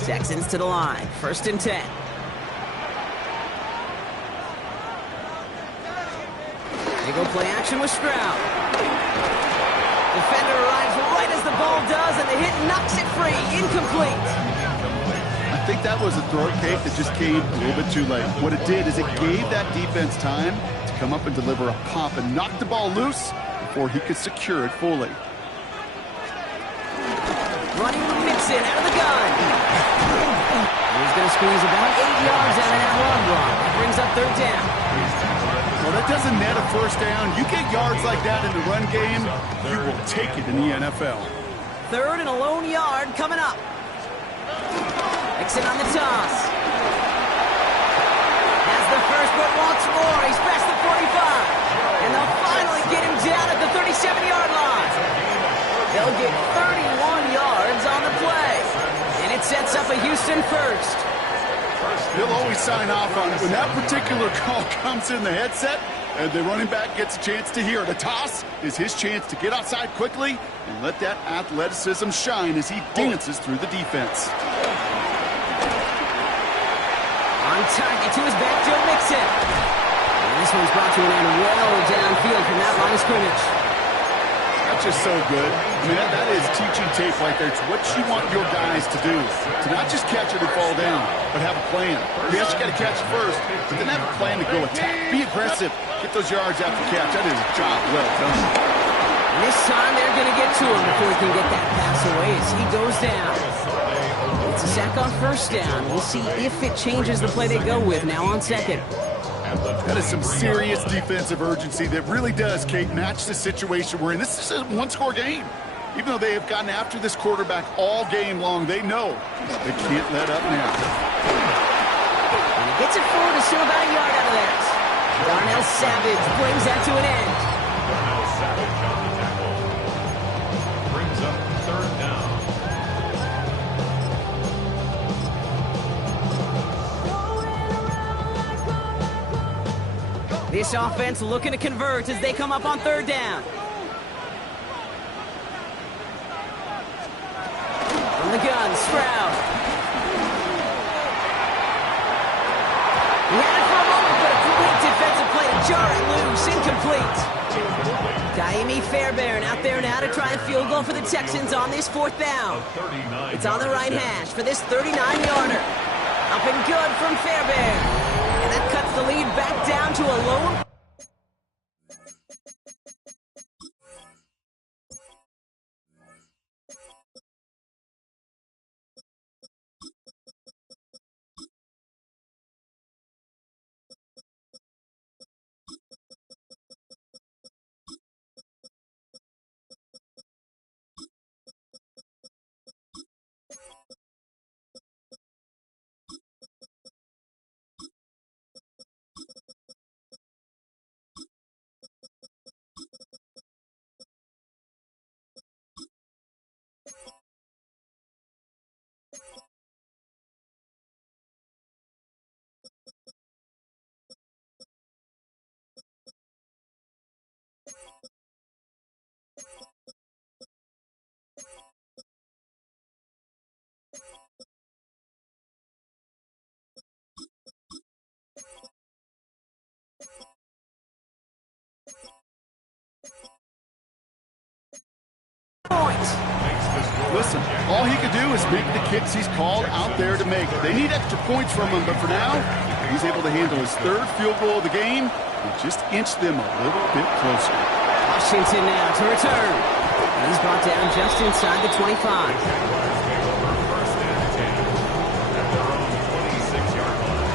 Texans to the line. 1st and 10. They go play action with Stroud. Defender arrives right as the ball does, and the hit knocks it free. Incomplete. I think that was a throw cake that just came a little bit too late. What it did is it gave that defense time to come up and deliver a pop and knock the ball loose before he could secure it fully. Running with Mixon out of the gun. He's going to squeeze about 8 yards out of that run block. That brings up 3rd down. Well, that doesn't net a 1st down. You get yards like that in the run game, you will take it in the NFL. 3rd and a lone yard coming up. Mixon on the toss. Has the first, but wants more. He's past the 45. And they'll finally get him down at the 37-yard line. They'll get 31 yards on the play. And it sets up a Houston 1st. He'll always sign off on it. When that particular call comes in the headset and the running back gets a chance to hear it, a toss is his chance to get outside quickly and let that athleticism shine as he dances through the defense. On target to his back, Joe Mixon. And this one's brought to an end well downfield from that line of scrimmage. That's just so good. I mean, that is teaching tape right there. It's what you want your guys to do. To not just catch it and fall down, but have a plan. Yes, you got to catch it first, but then have a plan to go attack. Be aggressive. Get those yards after catch. That is a job well done. And this time they're going to get to him before he can get that pass away as he goes down. It's a sack on 1st down. We'll see if it changes the play they go with now on 2nd. That is some serious defensive urgency that really does, Kate, match the situation we're in. This is a one-score game. Even though they have gotten after this quarterback all game long, they know they can't let up now. And he gets it forward to still about a yard out of that. Darnell Savage brings that to an end. Darnell Savage on the tackle. Brings up 3rd down. This offense looking to convert as they come up on 3rd down. From the gun, Stroud. He had it for a moment, but a great defensive play to jar it loose. Incomplete. Diami Fairbairn out there now to try a field goal for the Texans on this 4th down. It's on the right hash for this 39-yarder. Up and good from Fairbairn. And that cuts the lead back down to a lower. Listen, all he could do is make the kicks he's called out there to make. They need extra points from him, but for now, he's able to handle his 3rd field goal of the game and just inch them a little bit closer. Washington now to return. And he's brought down just inside the 25. Jaguars take over first and 10 at their own 26-yard line.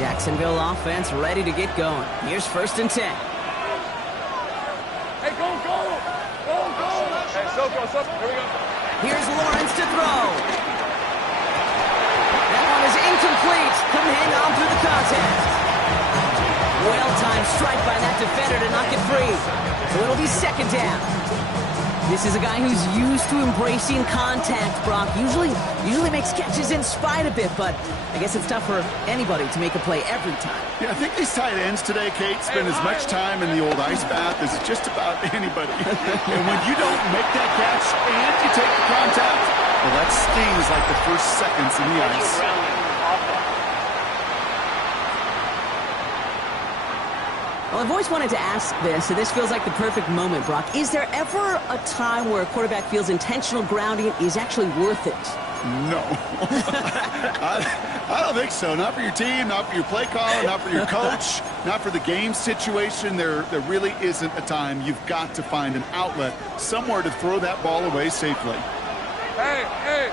Jacksonville offense ready to get going. Here's first and 10. Hey, go, go! Go, go! Hey, Soko, here we go. Here's Lawrence to throw. That one is incomplete. Couldn't hang on through the contest. Well-timed strike by that defender to knock it free. So it'll be second down. This is a guy who's used to embracing contact, Brock. Usually makes catches in spite of it, but I guess it's tough for anybody to make a play every time. Yeah, I think these tight ends today, Kate, spend as much time in the old ice bath as just about anybody. And when you don't make that catch and you take the contact, well, that stings like the first seconds in the ice. Well, I've always wanted to ask this, and this feels like the perfect moment, Brock. Is there ever a time where a quarterback feels intentional grounding is actually worth it? No. I don't think so. Not for your team, not for your play caller, not for your coach, not for the game situation. There really isn't a time. You've got to find an outlet, somewhere to throw that ball away safely. Hey, hey,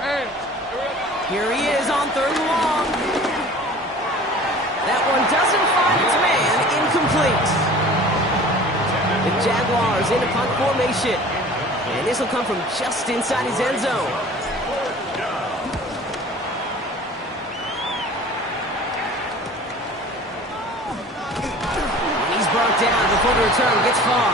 hey. Here he is on third and long. That one doesn't find its man. Incomplete. The Jaguars into punt formation. And this will come from just inside his end zone. He's brought down before the return gets far.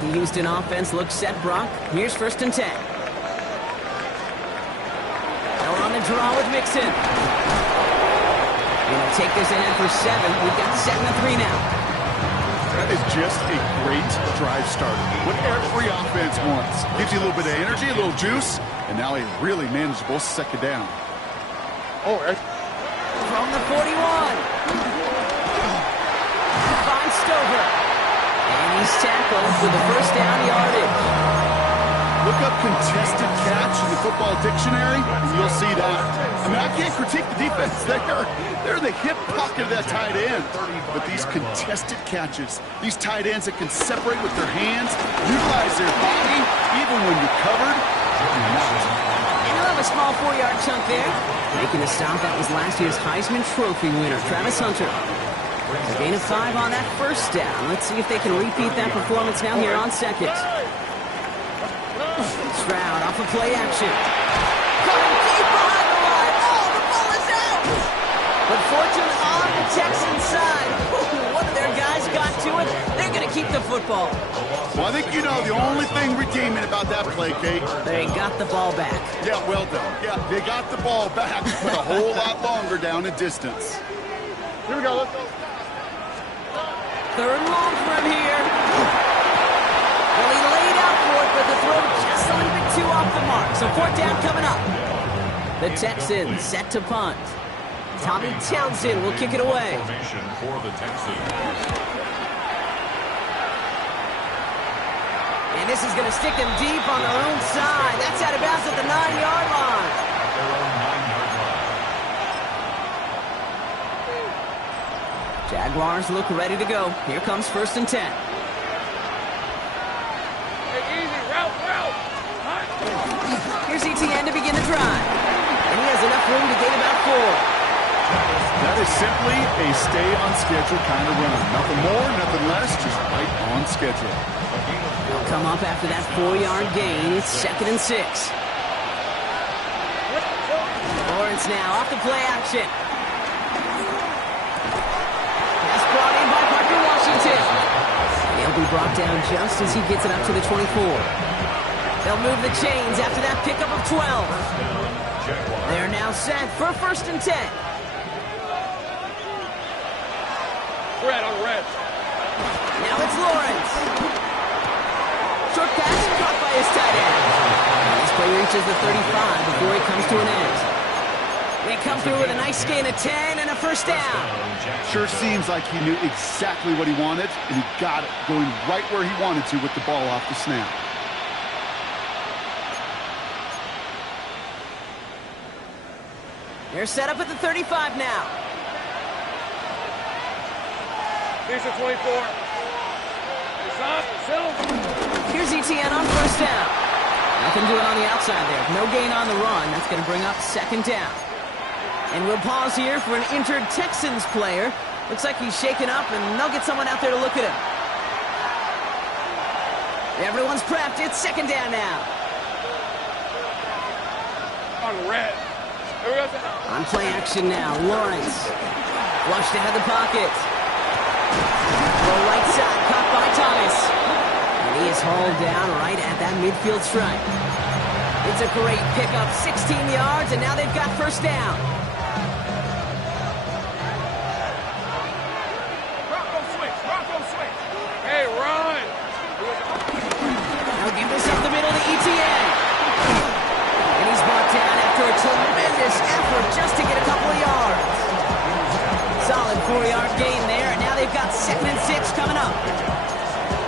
The Houston offense looks set, Brock. Here's first and 10. They're on the draw with Mixon. Gonna take this ahead for 7. We've got 7-3 now. That is just a great drive starter. What every offense wants. Gives you a little bit of energy, a little juice, and now a really manageable second down. Oh, from the 41. Finds Stover. And he's tackled for the first down yardage. Look up contested catch in the football dictionary, and you'll see that. I mean, I can't critique the defense. They're the hip pocket of that tight end. But these contested catches, these tight ends that can separate with their hands, utilize their body, even when you're covered, you're not. And he'll have a small 4-yard chunk there. Making a stop, that was last year's Heisman Trophy winner, Travis Hunter. A gain of 5 on that first down. Let's see if they can repeat that performance now here on second. Stroud off of play action. Coming deep behind the line. Oh, the ball is out! But fortune on the Texans side. One of their guys got to it. They're going to keep the football. Well, I think you know the only thing redeeming about that play, Kate. They got the ball back. Yeah, well done. Yeah, they got the ball back, but a whole lot longer down in distance. Here we go, let's go. Third and long for him here. Well, he laid out for it, but the throw just a little bit too off the mark. So fourth down coming up. The Texans set to punt. Tommy Townsend will kick it away. Formation for the Texans. And this is going to stick them deep on their own side. That's out of bounds at the 9-yard line. At their own 9-yard line. Jaguars look ready to go. Here comes first and 10. Hey, easy, route. Here's ETN to begin the drive. And he has enough room to gain about 4. That is simply a stay-on-schedule kind of run. Nothing more, nothing less, just right on schedule. They'll come up after that 4-yard gain. It's second and 6. Lawrence now off the play action. Pass brought in by Parker Washington. He'll be brought down just as he gets it up to the 24. They'll move the chains after that pickup of 12. They're now set for first and 10. Red on red. Now it's Lawrence. Short pass caught by his tight end. Play reaches the 35 before it comes to an end. They come through with a nice gain of 10 and a first down. Sure seems like he knew exactly what he wanted, and he got it, going right where he wanted to with the ball off the snap. They're set up at the 35 now. These are 24. Here's ETN on first down. Nothing doing on the outside there. No gain on the run. That's going to bring up second down. And we'll pause here for an injured Texans player. Looks like he's shaken up, and they'll get someone out there to look at him. Everyone's prepped. It's second down now. On red. On play action now. Lawrence. Flushed out of the pocket. Go right side. Caught by Thomas. And he is hauled down right at that midfield stripe. It's a great pickup. 16 yards, and now they've got first down. Hey, run! Now give this up the middle to ETN. And he's brought down after a tremendous effort just to get a couple of yards. Solid 4-yard gain there, and now they've got 2nd and 6 coming up.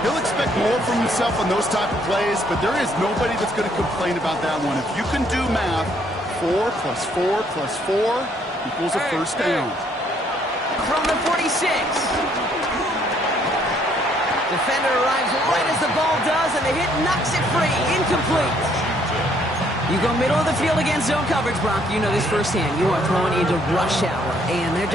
He'll expect more from himself on those type of plays, but there is nobody that's going to complain about that one. If you can do math, 4 plus 4 plus 4 equals a first down. From the 46. Defender arrives right as the ball does, and the hit knocks it free. Incomplete. You go middle of the field against zone coverage, Brock. You know this firsthand. You are throwing into rush hour, and there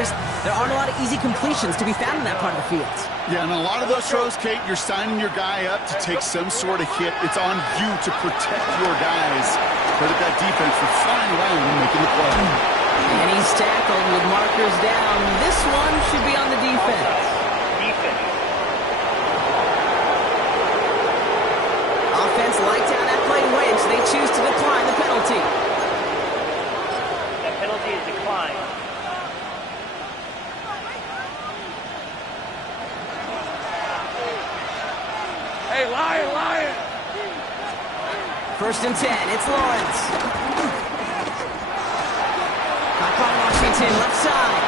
aren't a lot of easy completions to be found in that part of the field. Yeah, and a lot of those throws, Kate, you're signing your guy up to take some sort of hit. It's on you to protect your guys. Credit that defense for flying around and making the play. And he's tackled with markers down. This one should be on the defense. Offense liked how that play went. They choose to decline the penalty. That penalty is declined. Hey, Lion! First and 10. It's Lawrence. Caught by Washington, left side.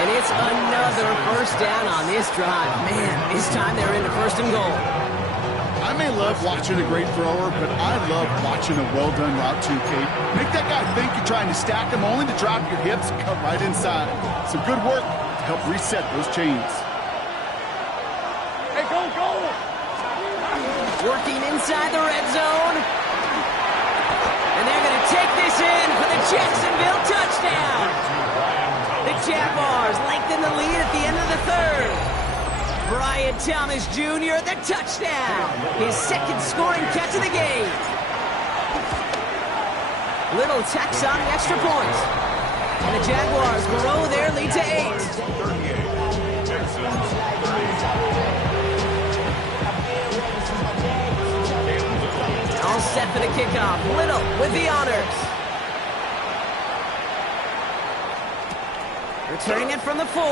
And it's another first down on this drive. Man, this time they're into first and goal. I may love watching a great thrower, but I love watching a well-done route too, Kate. Make that guy think you're trying to stack him, only to drop your hips and cut right inside. Some good work to help reset those chains. Hey, go! Working inside the red zone. And they're going to take this in for the Jacksonville touchdown. The Jaguars lengthen the lead at the end of the third. Brian Thomas Jr. the touchdown. His second scoring catch of the game. Little tacks on the extra point. And the Jaguars grow their lead to 8. 38. Texans 30. All set for the kickoff. Little with the honors. Returning it from the 4.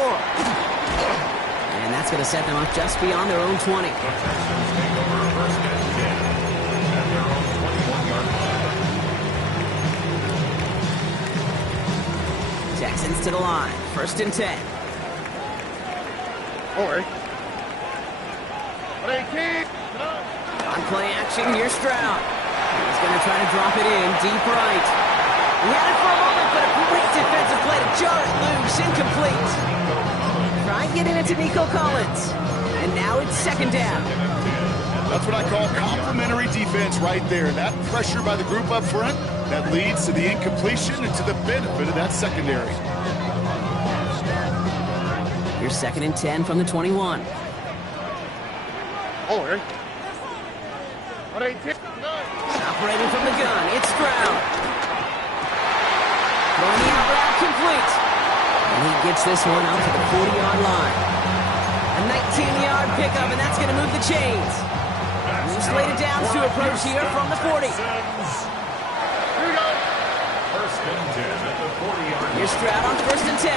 And that's going to set them up just beyond their own 20. The Texans take over first and 10 at their own 21-yard line. Texans to the line. First and 10. On play action, here's Stroud. He's going to try to drop it in deep right. He had it for a moment, but a great defensive play to jar it loose. Incomplete. Try and get in it to Nico Collins. And now it's second down. That's what I call complimentary defense right there. That pressure by the group up front, that leads to the incompletion and to the benefit of that secondary. Here's second and 10 from the 21. Operating from the gun, it's Stroud. Throwing the out complete. And he gets this one out to the 40-yard line. A 19-yard pickup, and that's going to move the chains. Moves laid it down to approach here from the 40. First and 10 at the 40-yard line. Here's Stroud on first and 10.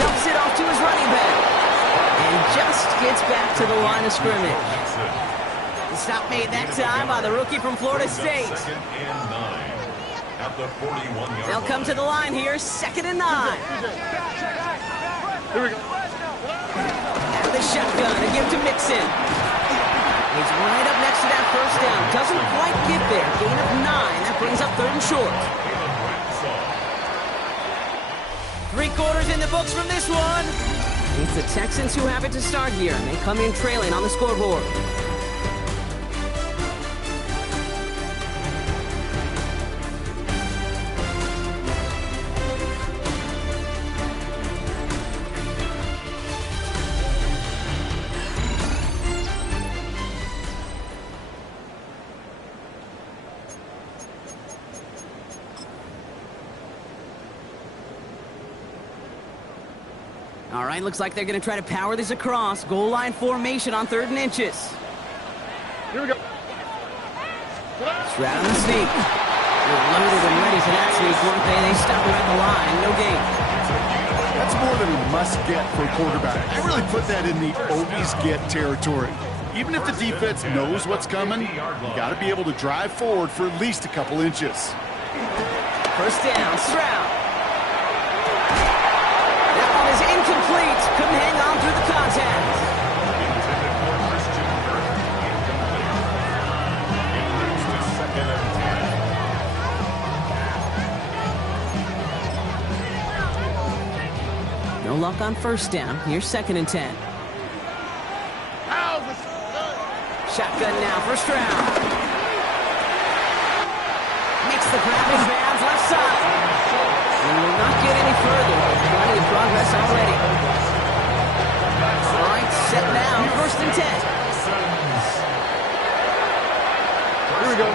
Dumps it off to his running back. And just gets back to the line of scrimmage. Stop made that time by the rookie from Florida State. Second and 9 at the 41-yard They'll come to the line here, 2nd and 9. Here we go. And the shotgun to give to Mixon. He's right up next to that first down. Doesn't quite get there. Gain of 9. That brings up 3rd and short. 3 quarters in the books from this one. It's the Texans who have it to start here, and they come in trailing on the scoreboard. All right, looks like they're going to try to power this across. Goal line formation on 3rd and inches. Here we go. Stroud on the sneak. They're loaded and ready for that sneak, weren't they? They stop him at the line. No gain. That's more than a must-get for a quarterback. I really put that in the always-get territory. Even if the defense knows what's coming, you got to be able to drive forward for at least a couple inches. First down, Stroud. That one is incomplete. Couldn't hang on through the contact. No luck on first down. Here's 2nd and 10. Shotgun now for Stroud. Makes the grab in bounds left side. And will not get any further. Plenty of progress already. All right, set now. 1st and 10. Here we go.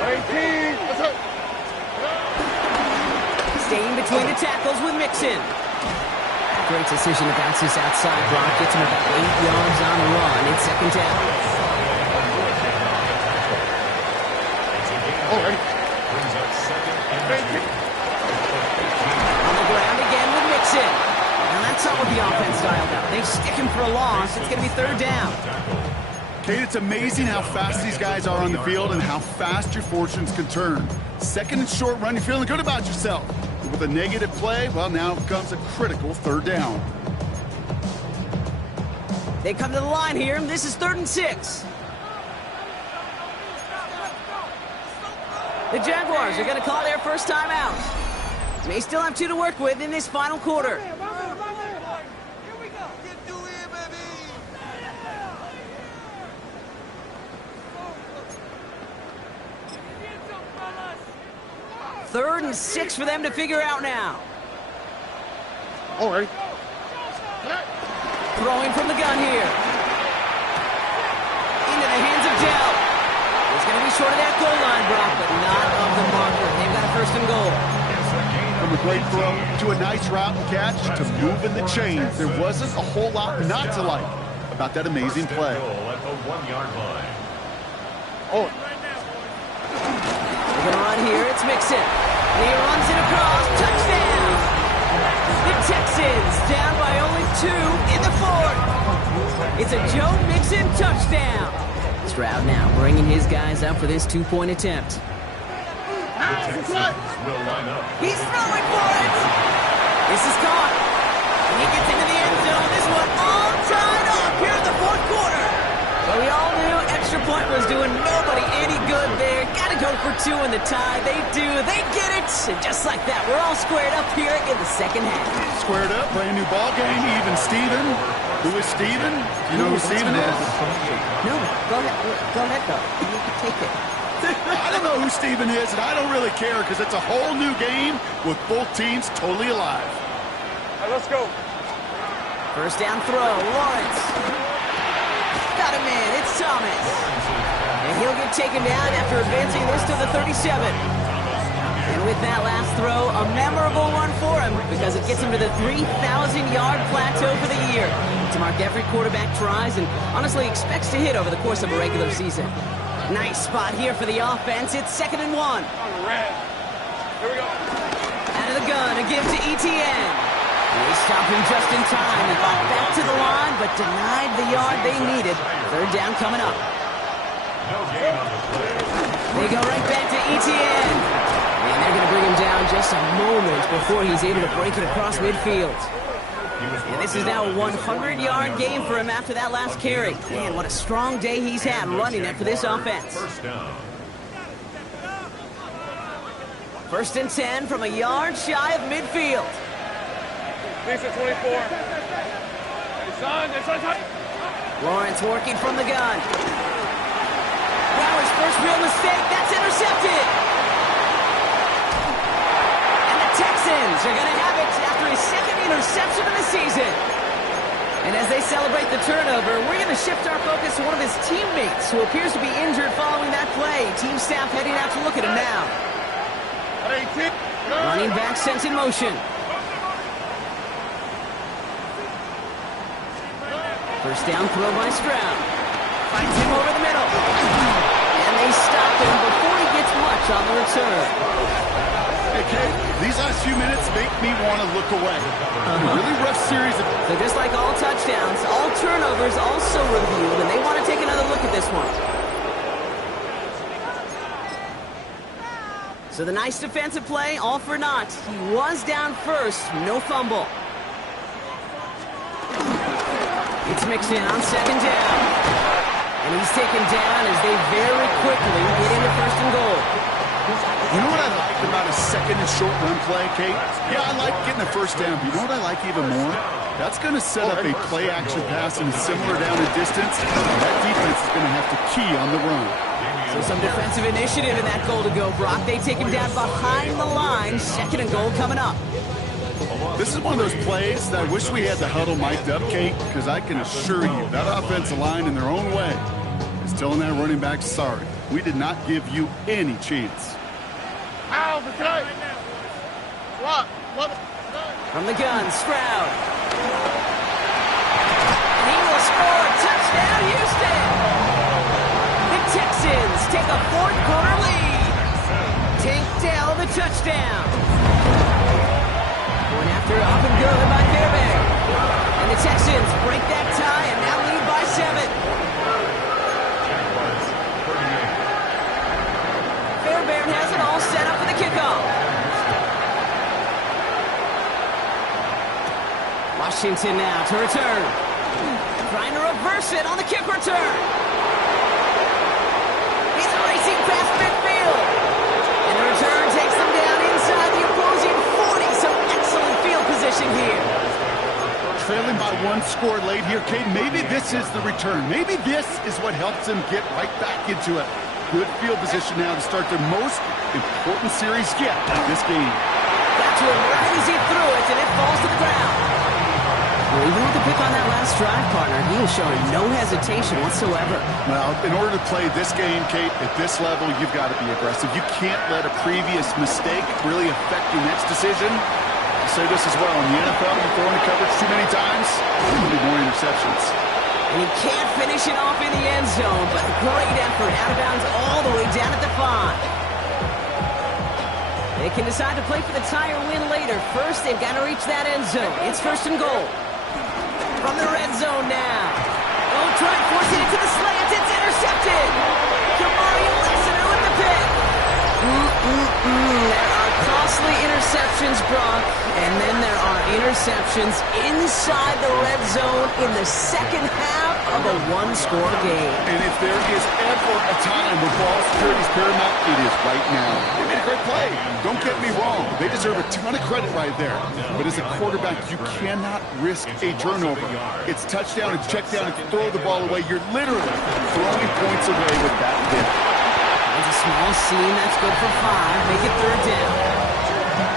19. What's up? Staying between the tackles with Mixon. Great decision to bounce this outside block. Gets him about 8 yards on the run. It's 2nd down. Oh, ready. On the ground again with Mixon. And that's not what the offense dialed out. They stick him for a loss. It's going to be 3rd down. Kate, it's amazing how fast these guys are on the field and how fast your fortunes can turn. 2nd and short run, you're feeling good about yourself. But with a negative play, well, now comes a critical 3rd down. They come to the line here, and this is 3rd and 6. The Jaguars are going to call their first time out. May still have 2 to work with in this final quarter. Third and 6 for them to figure out now. Oh, ready. Throwing from the gun here. Into the hands of Dell. He's going to be short of that goal line, Brock, but not of the marker. They've got a 1st and goal. From a great throw to a nice route and catch to moving the chains. There wasn't a whole lot not to like about that amazing play. At the 1-yard line. Oh. They're going to run here. It's Mixon. And he runs it across. Touchdown! The Texans down by only 2 in the 4th. It's a Joe Mixon touchdown. Stroud now bringing his guys up for this 2-point attempt. Texans will line up. He's throwing for it. This is caught. And he gets into the end zone. This one all tied up here in the 4th quarter. But we all knew extra point was doing nobody any good there. Got to go for 2 in the tie. They do. They get it. And just like that, we're all squared up here in the 2nd half. Squared up, brand new ball game, even Steven. Who is Steven? You know who Steven is? No, go ahead. Go ahead, though. You can take it. I don't know who Steven is, and I don't really care because it's a whole new game with both teams totally alive. All right, let's go. First down throw. Lawrence. Got him in. It's Thomas. And he'll get taken down after advancing this to the 37. And with that last throw, a memorable one for him because it gets him to the 3,000-yard plateau for the year. To mark every quarterback tries and honestly expects to hit over the course of a regular season. Nice spot here for the offense. It's 2nd and 1. On the red. Here we go. Out of the gun, a give to ETN. They stopped him just in time. He got back to the line, but denied the yard they needed Third down coming up. No gain on the play. They go right back to Etienne. And they're going to bring him down just a moment before he's able to break it across midfield. And this is now a 100-yard game for him after that last carry. Man, what a strong day he's had running it for this offense. First down. First and 10 from a yard shy of midfield. Decent 24. Lawrence working from the gun. Brower's first real mistake. That's intercepted. And the Texans are going to have it after his second interception of the season. And as they celebrate the turnover, we're going to shift our focus to one of his teammates who appears to be injured following that play. Team staff heading out to look at him now. Running back sent in motion. First down throw by Stroud. Finds him over the middle. And they stop him before he gets much on the return. Hey, Kate, these last few minutes make me want to look away. A really rough series of... So just like all touchdowns, all turnovers also reviewed, and they want to take another look at this one. So the nice defensive play, all for naught. He was down first, no fumble. It's mixed in on second down. And he's taken down as they very quickly get into first and goal. You know what I like about a second and short run play, Kate? Yeah, I like getting a first down, but you know what I like even more? That's going to set up a play-action pass in a similar down and distance. That defense is going to have to key on the run. So some defensive initiative in that goal to go, Brock. They take him down behind the line. Second and goal coming up. This is one of those plays that I wish we had the huddle mic'd up, Kate, because I can assure you that offensive line in their own way is telling that running back, sorry, we did not give you any chance. From the gun, Stroud. He will score. Touchdown, Houston. The Texans take a fourth-quarter lead. Tank Dell the touchdown. Going after up and good by Fairbairn. And the Texans break that tie and now lead by 7. Fairbairn has it all set up for the kickoff. Washington now to return. Trying to reverse it on the kick return. He's racing past midfield. And the return takes them down inside the opposing 40. Some excellent field position here. Trailing by one score late here, Kate. Maybe this is the return. Maybe this is what helps them get right back into it. Good field position now to start their most important series yet in this game. Got to him right as he threw it, and it falls to the ground. Well, even with the pick on that last drive, partner, he was showing no hesitation whatsoever. Well, in order to play this game, Kate, at this level, you've got to be aggressive. You can't let a previous mistake really affect your next decision. I'll say this as well. In the NFL, you throw into coverage too many times, there'll be more interceptions. And he can't finish it off in the end zone, but a great effort out of bounds all the way down at the 5. They can decide to play for the tie or win later. First, they've got to reach that end zone. It's first and goal. From the red zone now. Don't try and force it into the slant. It's intercepted. Kamari Lessener with the pick. There are costly interceptions, Brock. And then there are interceptions inside the red zone in the second half of a one-score game. And if there is ever a time where ball security is paramount, it is right now. They made a great play. Don't get me wrong. They deserve a ton of credit right there. But as a quarterback, you cannot risk a turnover. It's touchdown, it's check down, it's throw the ball away. You're literally throwing points away with that hit. It's a small seam. That's good for 5. Make it third down.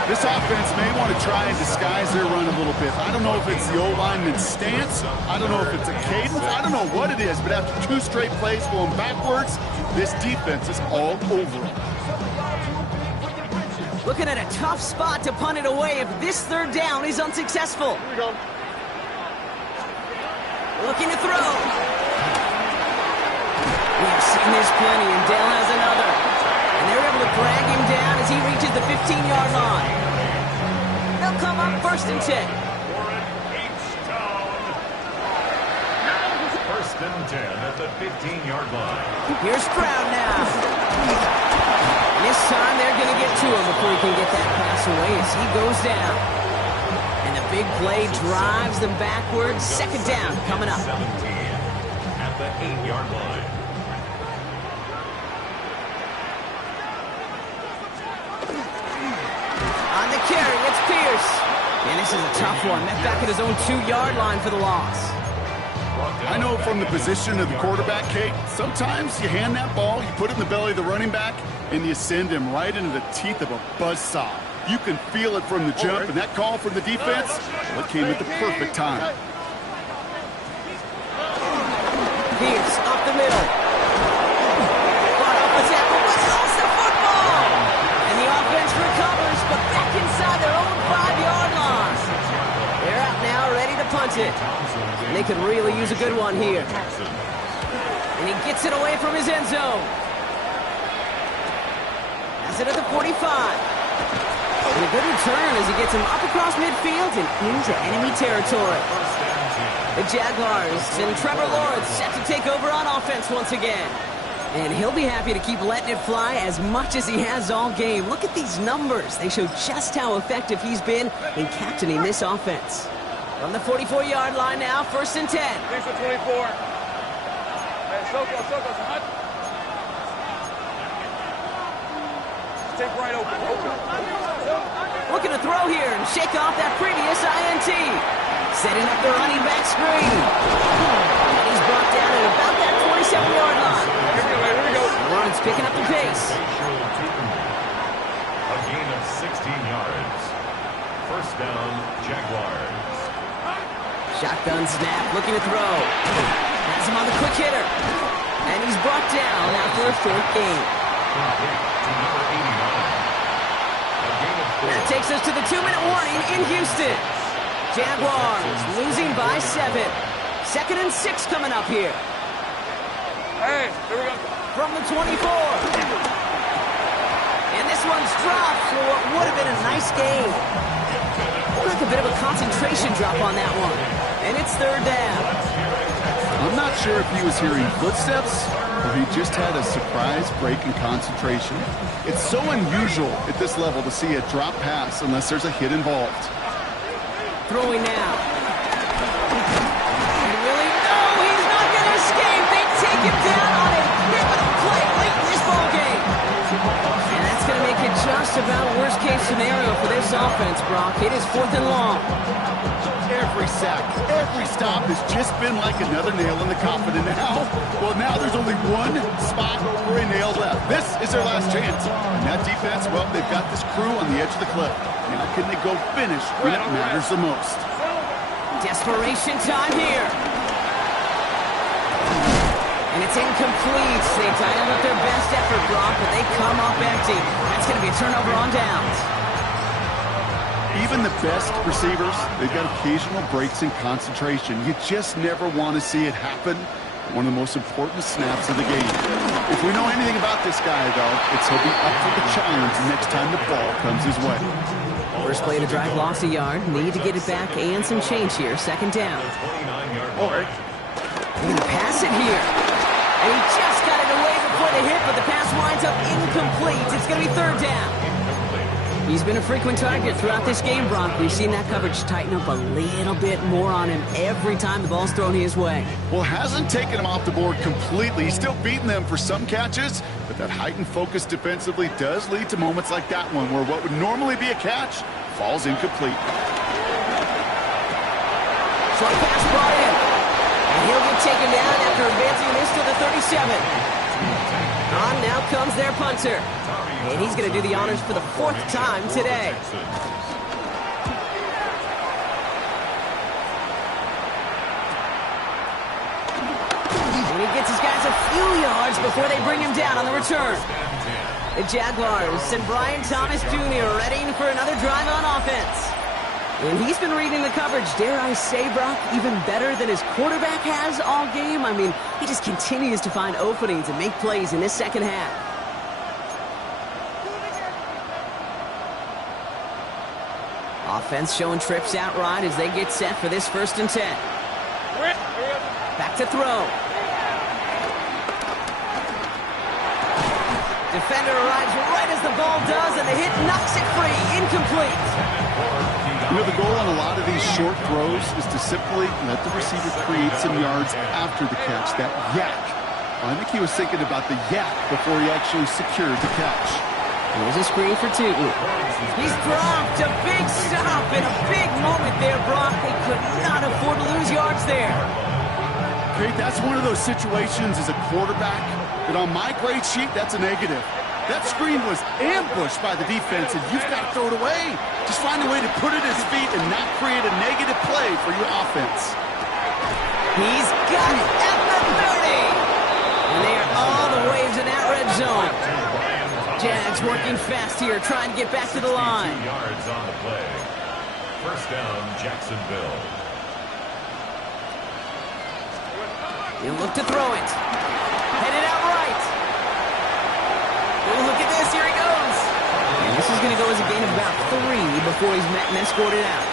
This offense may want to try and disguise their run a little bit. I don't know if it's the O-lineman's stance. I don't know if it's a cadence. I don't know what it is, but after 2 straight plays going backwards, this defense is all over them. Looking at a tough spot to punt it away if this third down is unsuccessful. Here we go. Looking to throw. We've seen this plenty, and Dale has another. And they're able to drag him down as he reaches the 15-yard line. They'll come up first and 10. First and 10 at the 15-yard line. Here's Stroud now. This time they're going to get to him before he can get that pass away as he goes down. And the big play drives them backwards. Second down coming up. 17 at the 8-yard line. On the carry, it's Pierce. And this is a tough one. Met back at his own 2-yard line for the loss. I know from the position of the quarterback, Kate, sometimes you hand that ball, you put it in the belly of the running back, and you send him right into the teeth of a buzzsaw. You can feel it from the jump, and that call from the defense, well, it came at the perfect time. Pierce up the middle. Fought off the tackle, but lost the football. And the offense recovers, but back inside their own 5-yard line. They're out now, ready to punt it. And they could really use a good one here. And he gets it away from his end zone. Has it at the 45. And a good return as he gets him up across midfield and into enemy territory. The Jaguars and Trevor Lawrence set to take over on offense once again. And he'll be happy to keep letting it fly as much as he has all game. Look at these numbers. They show just how effective he's been in captaining this offense. From the 44-yard line now, 1st and 10. Thanks for 24. Hey, Soko, hot. Take right open. Looking to throw here and shake off that previous INT. Setting up the running back screen. And he's brought down at about that 27-yard line. Here we go. Lawrence picking up the pace. A gain of 16 yards. First down, Jaguars. Shotgun snap, looking to throw. Has him on the quick hitter. And he's brought down after a short gain. That takes us to the 2-minute warning in Houston. Jaguars losing by 7. 2nd and 6 coming up here. Hey, here we go. From the 24. And this one's dropped for what would have been a nice game. Like a bit of a concentration drop on that one. And it's 3rd down. I'm not sure if he was hearing footsteps or he just had a surprise break in concentration. It's so unusual at this level to see a drop pass unless there's a hit involved. Throwing now. And really, no, he's not going to escape. They take him down on a pivotal play late in this ballgame. And that's going to make it just about worst-case scenario for this offense, Brock. It is 4th and long. Every sack, every stop has just been like another nail in the coffin. And now there's only one spot for a nail left. This is their last chance. And that defense, well, they've got this crew on the edge of the cliff. Now can they go finish when it matters the most? Desperation time here. And it's incomplete. They tied up their best effort, Brock, but they come up empty. That's going to be a turnover on downs. Even the best receivers, they've got occasional breaks in concentration. You just never want to see it happen. One of the most important snaps of the game. If we know anything about this guy, though, it's he'll be up for the challenge next time the ball comes his way. First play of the drive, lost a yard. Need to get it back and some change here. 2nd down. Or He's going to pass it here. And he just got it away before the hit, but the pass winds up incomplete. It's going to be 3rd down. He's been a frequent target throughout this game, Brock. We've seen that coverage tighten up a little bit more on him every time the ball's thrown his way. Well, hasn't taken him off the board completely. He's still beating them for some catches, but that heightened focus defensively does lead to moments like that one where what would normally be a catch falls incomplete. Short pass brought in. And he'll get taken down after advancing this to the 37. On now comes their punter. And he's going to do the honors for the 4th time today. And he gets his guys a few yards before they bring him down on the return. The Jaguars and Brian Thomas Jr. ready for another drive on offense. And he's been reading the coverage, dare I say, Brock, even better than his quarterback has all game. I mean, he just continues to find openings and make plays in this second half. Offense showing trips outright as they get set for this 1st and 10. Back to throw. Defender arrives right as the ball does, and the hit knocks it free. Incomplete. You know, the goal on a lot of these short throws is to simply let the receiver create some yards after the catch, that yak. Well, I think he was thinking about the yak before he actually secured the catch. Here's a screen for two. He's dropped a big stop and a big moment there, Brock. They could not afford to lose yards there. Okay, that's one of those situations as a quarterback that on my grade sheet, that's a negative. That screen was ambushed by the defense, and you've got to throw it away. Just find a way to put it at his feet and not create a negative play for your offense. He's got it at the 30. And they are all the way to that red zone. Jags working fast here, trying to get back to the line. 62 yards on the play. First down, Jacksonville. He'll look to throw it. Headed out right. Oh, look at this. Here he goes. And this is going to go as a gain of about 3 before he's met and escorted out.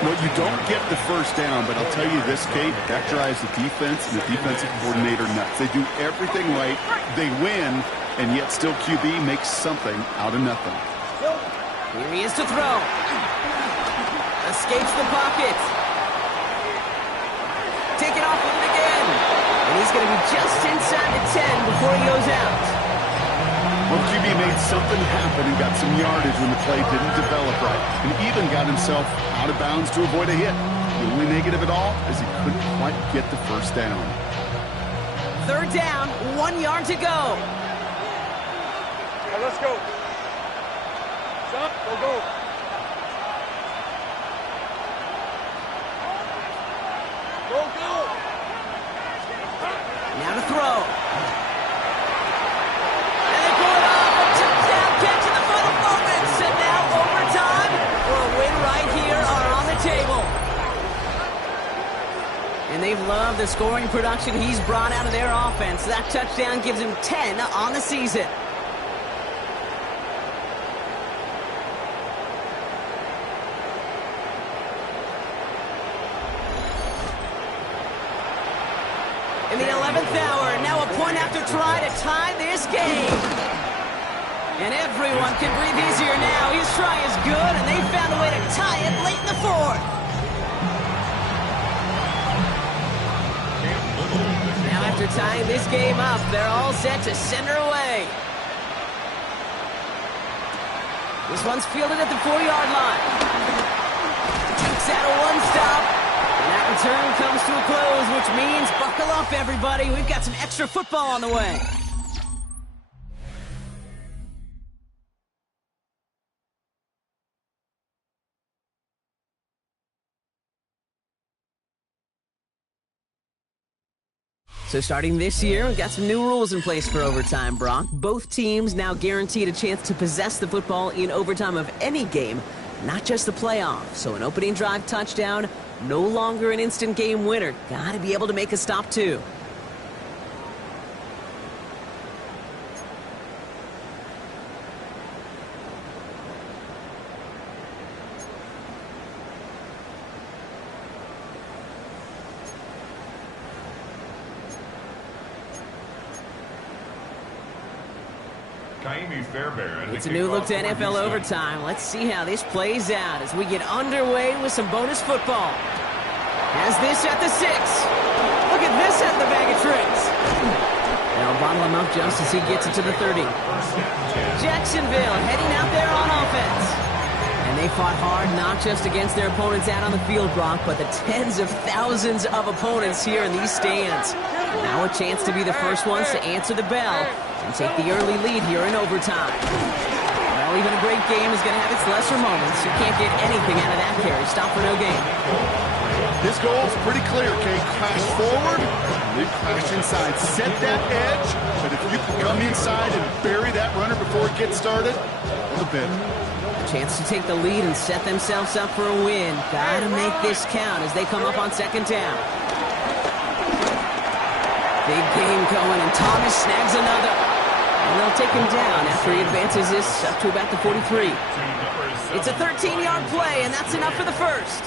Well, you don't get the first down, but I'll tell you this, Kate, that drives the defense and the defensive coordinator nuts. They do everything right. They win, and yet still QB makes something out of nothing. Here he is to throw. Escapes the pocket. Taking off with it again. And he's going to be just inside the 10 before he goes out. Well, QB made something happen and got some yardage when the play didn't develop right, and even got himself out of bounds to avoid a hit. The only negative at all is he couldn't quite get the first down. Third down, 1 yard to go. Let's go. Stop. Go. Go. Now to throw. And they pull it off. A touchdown catch in the final moments. And now overtime for a win right here are on the table. And they've loved the scoring production he's brought out of their offense. That touchdown gives him 10 on the season. In the 11th hour, now a point after try to tie this game. And everyone can breathe easier now. His try is good, and they found a way to tie it late in the fourth. Now after tying this game up, they're all set to send her away. This one's fielded at the 4-yard line. Takes out a one-stop. And that return comes to a close, which means buckle up, everybody. We've got some extra football on the way. So starting this year, we've got some new rules in place for overtime, Brock. Both teams now guaranteed a chance to possess the football in overtime of any game, not just the playoffs. So an opening drive touchdown, no longer an instant game winner. Got to be able to make a stop, too. It's a new look to NFL overtime. Let's see how this plays out as we get underway with some bonus football. Has this at the 6. Look at this at the bag of tricks. They'll bottle him up just as he gets it to the 30. Jacksonville heading out there on offense. And they fought hard not just against their opponents out on the field, Brock, but the tens of thousands of opponents here in these stands. Now a chance to be the first ones to answer the bell and take the early lead here in overtime. Well, even a great game is going to have its lesser moments. You can't get anything out of that carry. Stop for no gain. His goal is pretty clear, Kate. Crash forward, and then crash inside. Set that edge, but if you can come inside and bury that runner before it gets started, all the better. A chance to take the lead and set themselves up for a win. Got to make this count as they come up on second down. Big game going, and Thomas snags another. And they'll take him down after he advances this up to about the 43. It's a 13-yard play, and that's enough for the first.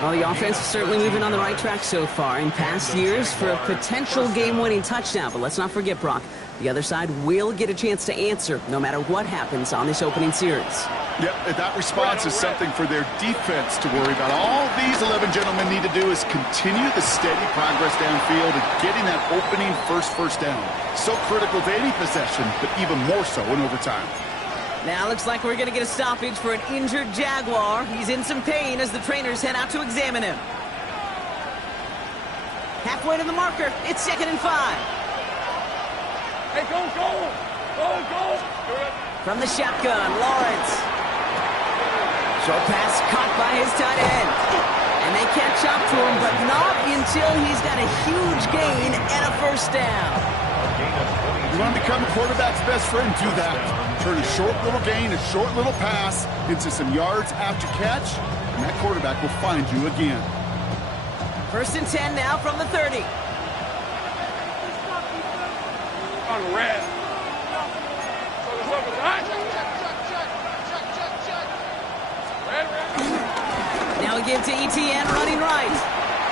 Well, the offense is certainly moving on the right track so far. In past years, for a potential game-winning touchdown. But let's not forget, Brock, The other side will get a chance to answer no matter what happens on this opening series. Yep, that response is something for their defense to worry about. All these 11 gentlemen need to do is continue the steady progress downfield and getting that opening first down. So critical to any possession, but even more so in overtime. Now looks like we're going to get a stoppage for an injured Jaguar. He's in some pain as the trainers head out to examine him. Halfway to the marker. It's 2nd and 5. Hey, go! From the shotgun, Lawrence. Short pass caught by his tight end. And they catch up to him, but not until he's got a huge gain and a first down. You want to become a quarterback's best friend? Do that. Turn a short little gain, a short little pass into some yards after catch, and that quarterback will find you again. 1st and 10 now from the 30. On the red. Now we give to ETN running right.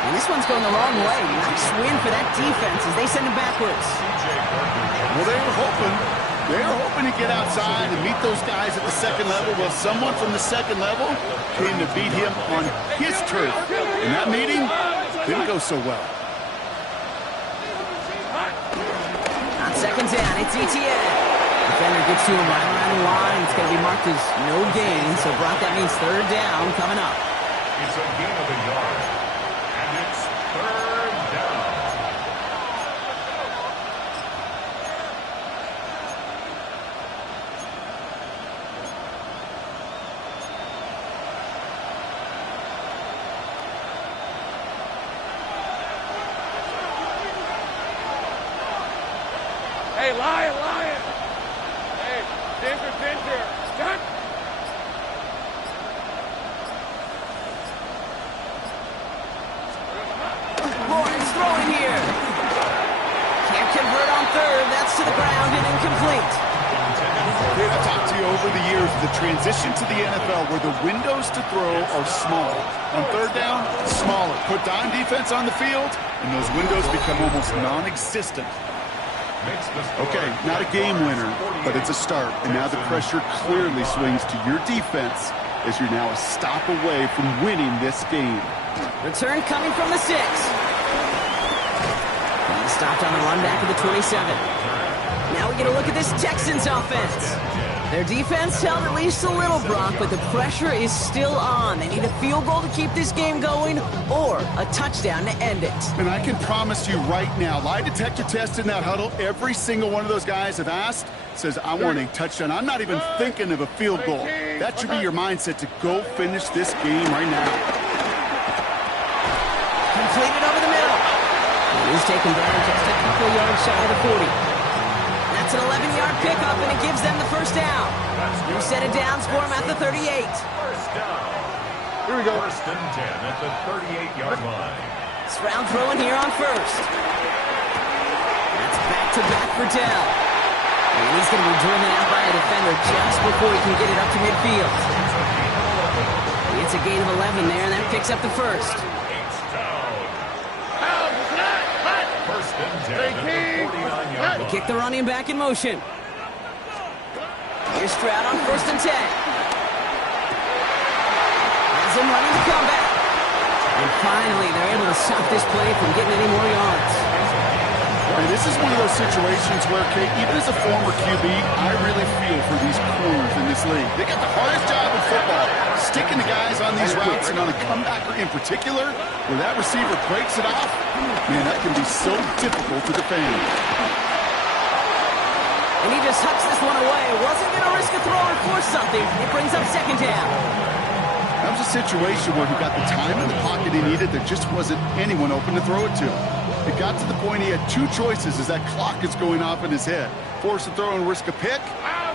And this one's going the wrong way. Nice win for that defense as they send him backwards. Well, they were hoping to get outside and meet those guys at the second level. Well, someone from the second level came to beat him on his turf. And that meeting didn't go so well. On 2nd down, it's ETN. Defender gets to him right around the line. It's going to be marked as no gain. So, Brock, that means 3rd down coming up. It's a gain of a yard. And it's 3rd down. Hey, Lion! Hey, Ginger! Cut! Lawrence throwing here. Can't convert on 3rd. That's to the ground and incomplete. I've talked to you over the years, the transition to the NFL where the windows to throw are small. On 3rd down, smaller. Put dime defense on the field, and those windows become almost non-existent. Okay, not a game winner, but it's a start. And now the pressure clearly swings to your defense as you're now a stop away from winning this game. Return coming from the 6. And stopped on the run back of the 27. Now we get a look at this Texans offense. Their defense held at least a little, Brock, but the pressure is still on. They need a field goal to keep this game going or a touchdown to end it. And I can promise you right now, lie detector test in that huddle, every single one of those guys have asked says, I want a touchdown. I'm not even thinking of a field goal. That should be your mindset to go finish this game right now. Completed over the middle. It is taken down just a couple yards shy of the 40. That's an 11-yard pickup, and it gives them the first down. You set it down, score them at the 38. First down. Here we go. 1st and 10 at the 38-yard line. Stroud throwing here on 1st. That's back-to-back for Dell. And he's going to be driven out by a defender just before he can get it up to midfield. It's a gain of 11 there, and that picks up the first. First and 10 at the 49-yard line. Kick the running back in motion. Here's Stroud on 1st and 10. Has him running the comeback. And finally, they're able to stop this play from getting any more yards. And this is one of those situations where, Kate, even as a former QB, I really feel for these corners in this league. They got the hardest job in football, sticking to guys on these routes and on a comebacker in particular, where that receiver breaks it off. Man, that can be so difficult to defend. And he just hucks this one away. Wasn't going to risk a throw or force something. It brings up 2nd down. That was a situation where he got the time in the pocket he needed. There just wasn't anyone open to throw it to. It got to the point he had 2 choices as that clock is going off in his head. Force a throw and risk a pick,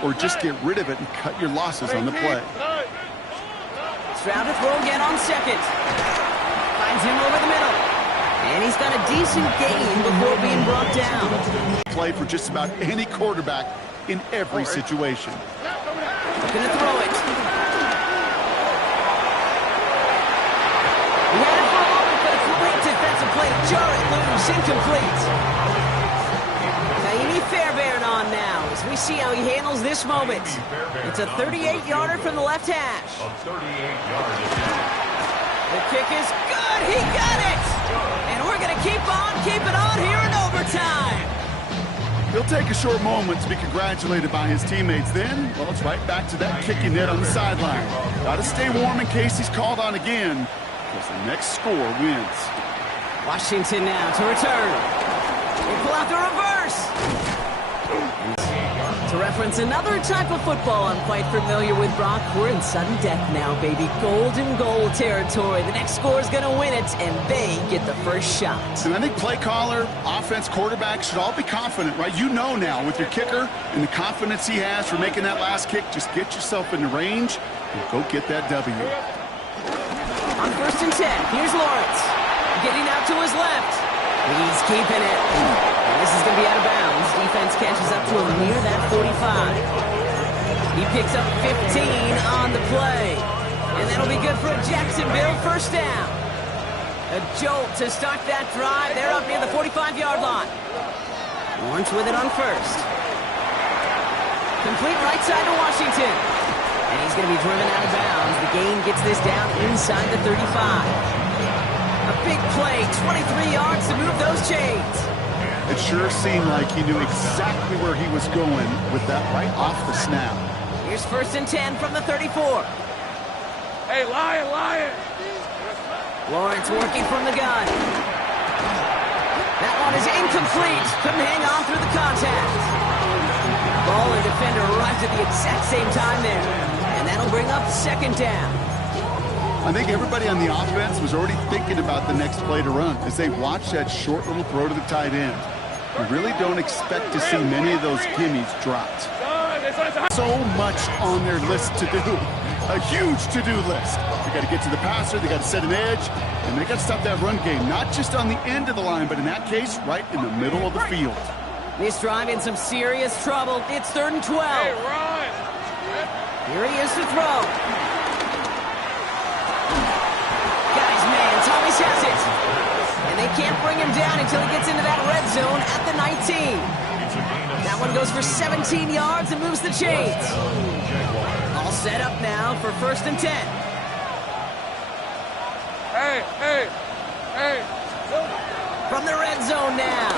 or just get rid of it and cut your losses on the play. Stroud to throw again on 2nd. Finds him over the middle. And he's got a decent gain before being brought down. Play for just about any quarterback in every situation. Looking to throw it. He had it for a moment, but it's a great defensive play to jar it loose. Incomplete. Kaimi Fairbairn see how he handles this moment. It's a 38-yarder from the left hash. A 38-yard attempt. The kick is good. He got it. And we're going to keep it on here in overtime. He'll take a short moment to be congratulated by his teammates. Then, well, it's right back to that kicking net on the sideline. Got to stay warm in case he's called on again, because the next score wins. Washington now to return. They pull out the reverse. To reference another type of football I'm quite familiar with, Brock, we're in sudden death now, baby. Golden goal territory. The next score is going to win it, and they get the first shot. And I think play caller, offense, quarterback should all be confident, right? You know now with your kicker and the confidence he has for making that last kick, just get yourself in the range and go get that W. On 1st and 10, here's Lawrence. Getting out to his left. He's keeping it. And this is going to be out of bounds. Defense catches up to him near that 45. He picks up 15 on the play. And that'll be good for a Jacksonville first down. A jolt to start that drive. They're up near the 45-yard line. Lawrence with it on 1st. Complete right side to Washington. And he's going to be driven out of bounds. The gain gets this down inside the 35. A big play, 23 yards to move those chains. It sure seemed like he knew exactly where he was going with that right off the snap. Here's 1st and 10 from the 34. Hey, Lion! Lawrence working from the gun. That one is incomplete. Couldn't hang on through the contact. Ball and defender arrived at the exact same time there. And that'll bring up 2nd down. I think everybody on the offense was already thinking about the next play to run as they watch that short little throw to the tight end. You really don't expect to see many of those gimmies dropped. So much on their list to do. A huge to-do list. They got to get to the passer, they got to set an edge, and they got to stop that run game. Not just on the end of the line, but in that case, right in the middle of the field. This drive in some serious trouble. It's 3rd and 12. Hey, run! Here he is to throw. Thomas has it. And they can't bring him down until he gets into that red zone at the 19. That one goes for 17 yards and moves the chains. All set up now for 1st and 10. Hey! From the red zone now.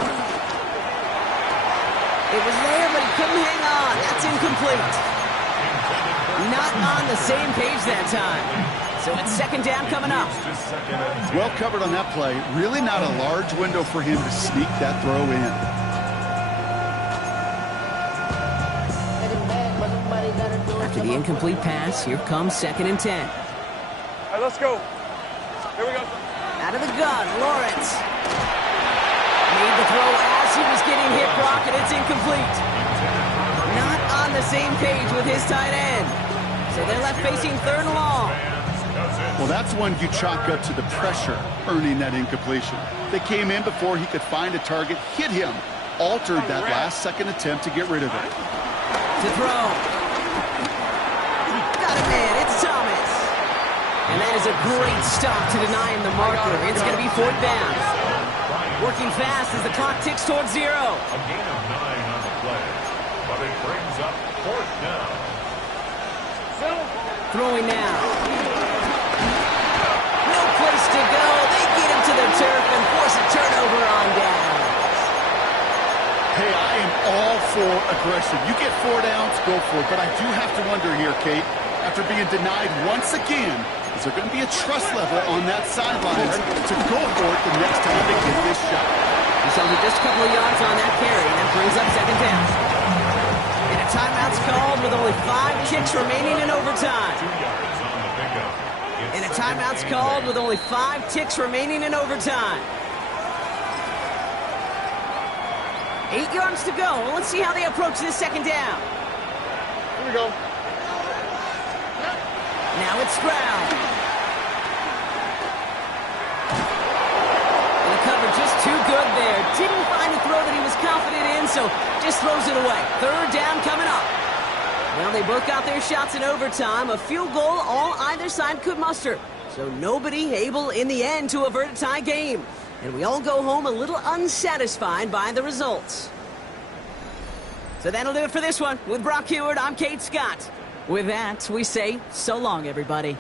It was there, but he couldn't hang on. That's incomplete. Not on the same page that time. So it's 2nd down coming up. Well covered on that play. Really not a large window for him to sneak that throw in. After the incomplete pass, here comes 2nd and 10. All right, let's go. Here we go. Out of the gun, Lawrence. Made the throw as he was getting hit, Brock, and it's incomplete. Not on the same page with his tight end. So they're left facing 3rd and long. Well, that's one you chalk up to the pressure earning that incompletion. They came in before he could find a target, hit him, altered that last-second attempt to get rid of it. To throw. Got it, man. It's Thomas. And that is a great stop to deny him the marker. It's going to be 4th down. Working fast as the clock ticks towards 0. A gain of 9 on the play, but it brings up 4th down. Throwing now. No place to go. They get him to the turf and force a turnover on down. Hey, I am all for aggression. You get 4 downs, go for it. But I do have to wonder here, Kate, after being denied once again, is there going to be a trust level on that sideline to go for it the next time they get this shot? He's only just a couple of yards on that carry, and that brings up 2nd down. And a timeout's called with only 5 kicks remaining in overtime. 2 yards on the pickup. And a timeout's called with only 5 ticks remaining in overtime. 8 yards to go. Let's see how they approach this 2nd down. Here we go. Now it's Stroud. And the cover just too good there. Didn't find a throw that he was confident in, so just throws it away. 3rd down coming up. Well, they both got their shots in overtime. A field goal all either side could muster. So nobody able in the end to avert a tie game. And we all go home a little unsatisfied by the results. So that'll do it for this one. With Brock Heward, I'm Kate Scott. With that, we say so long, everybody.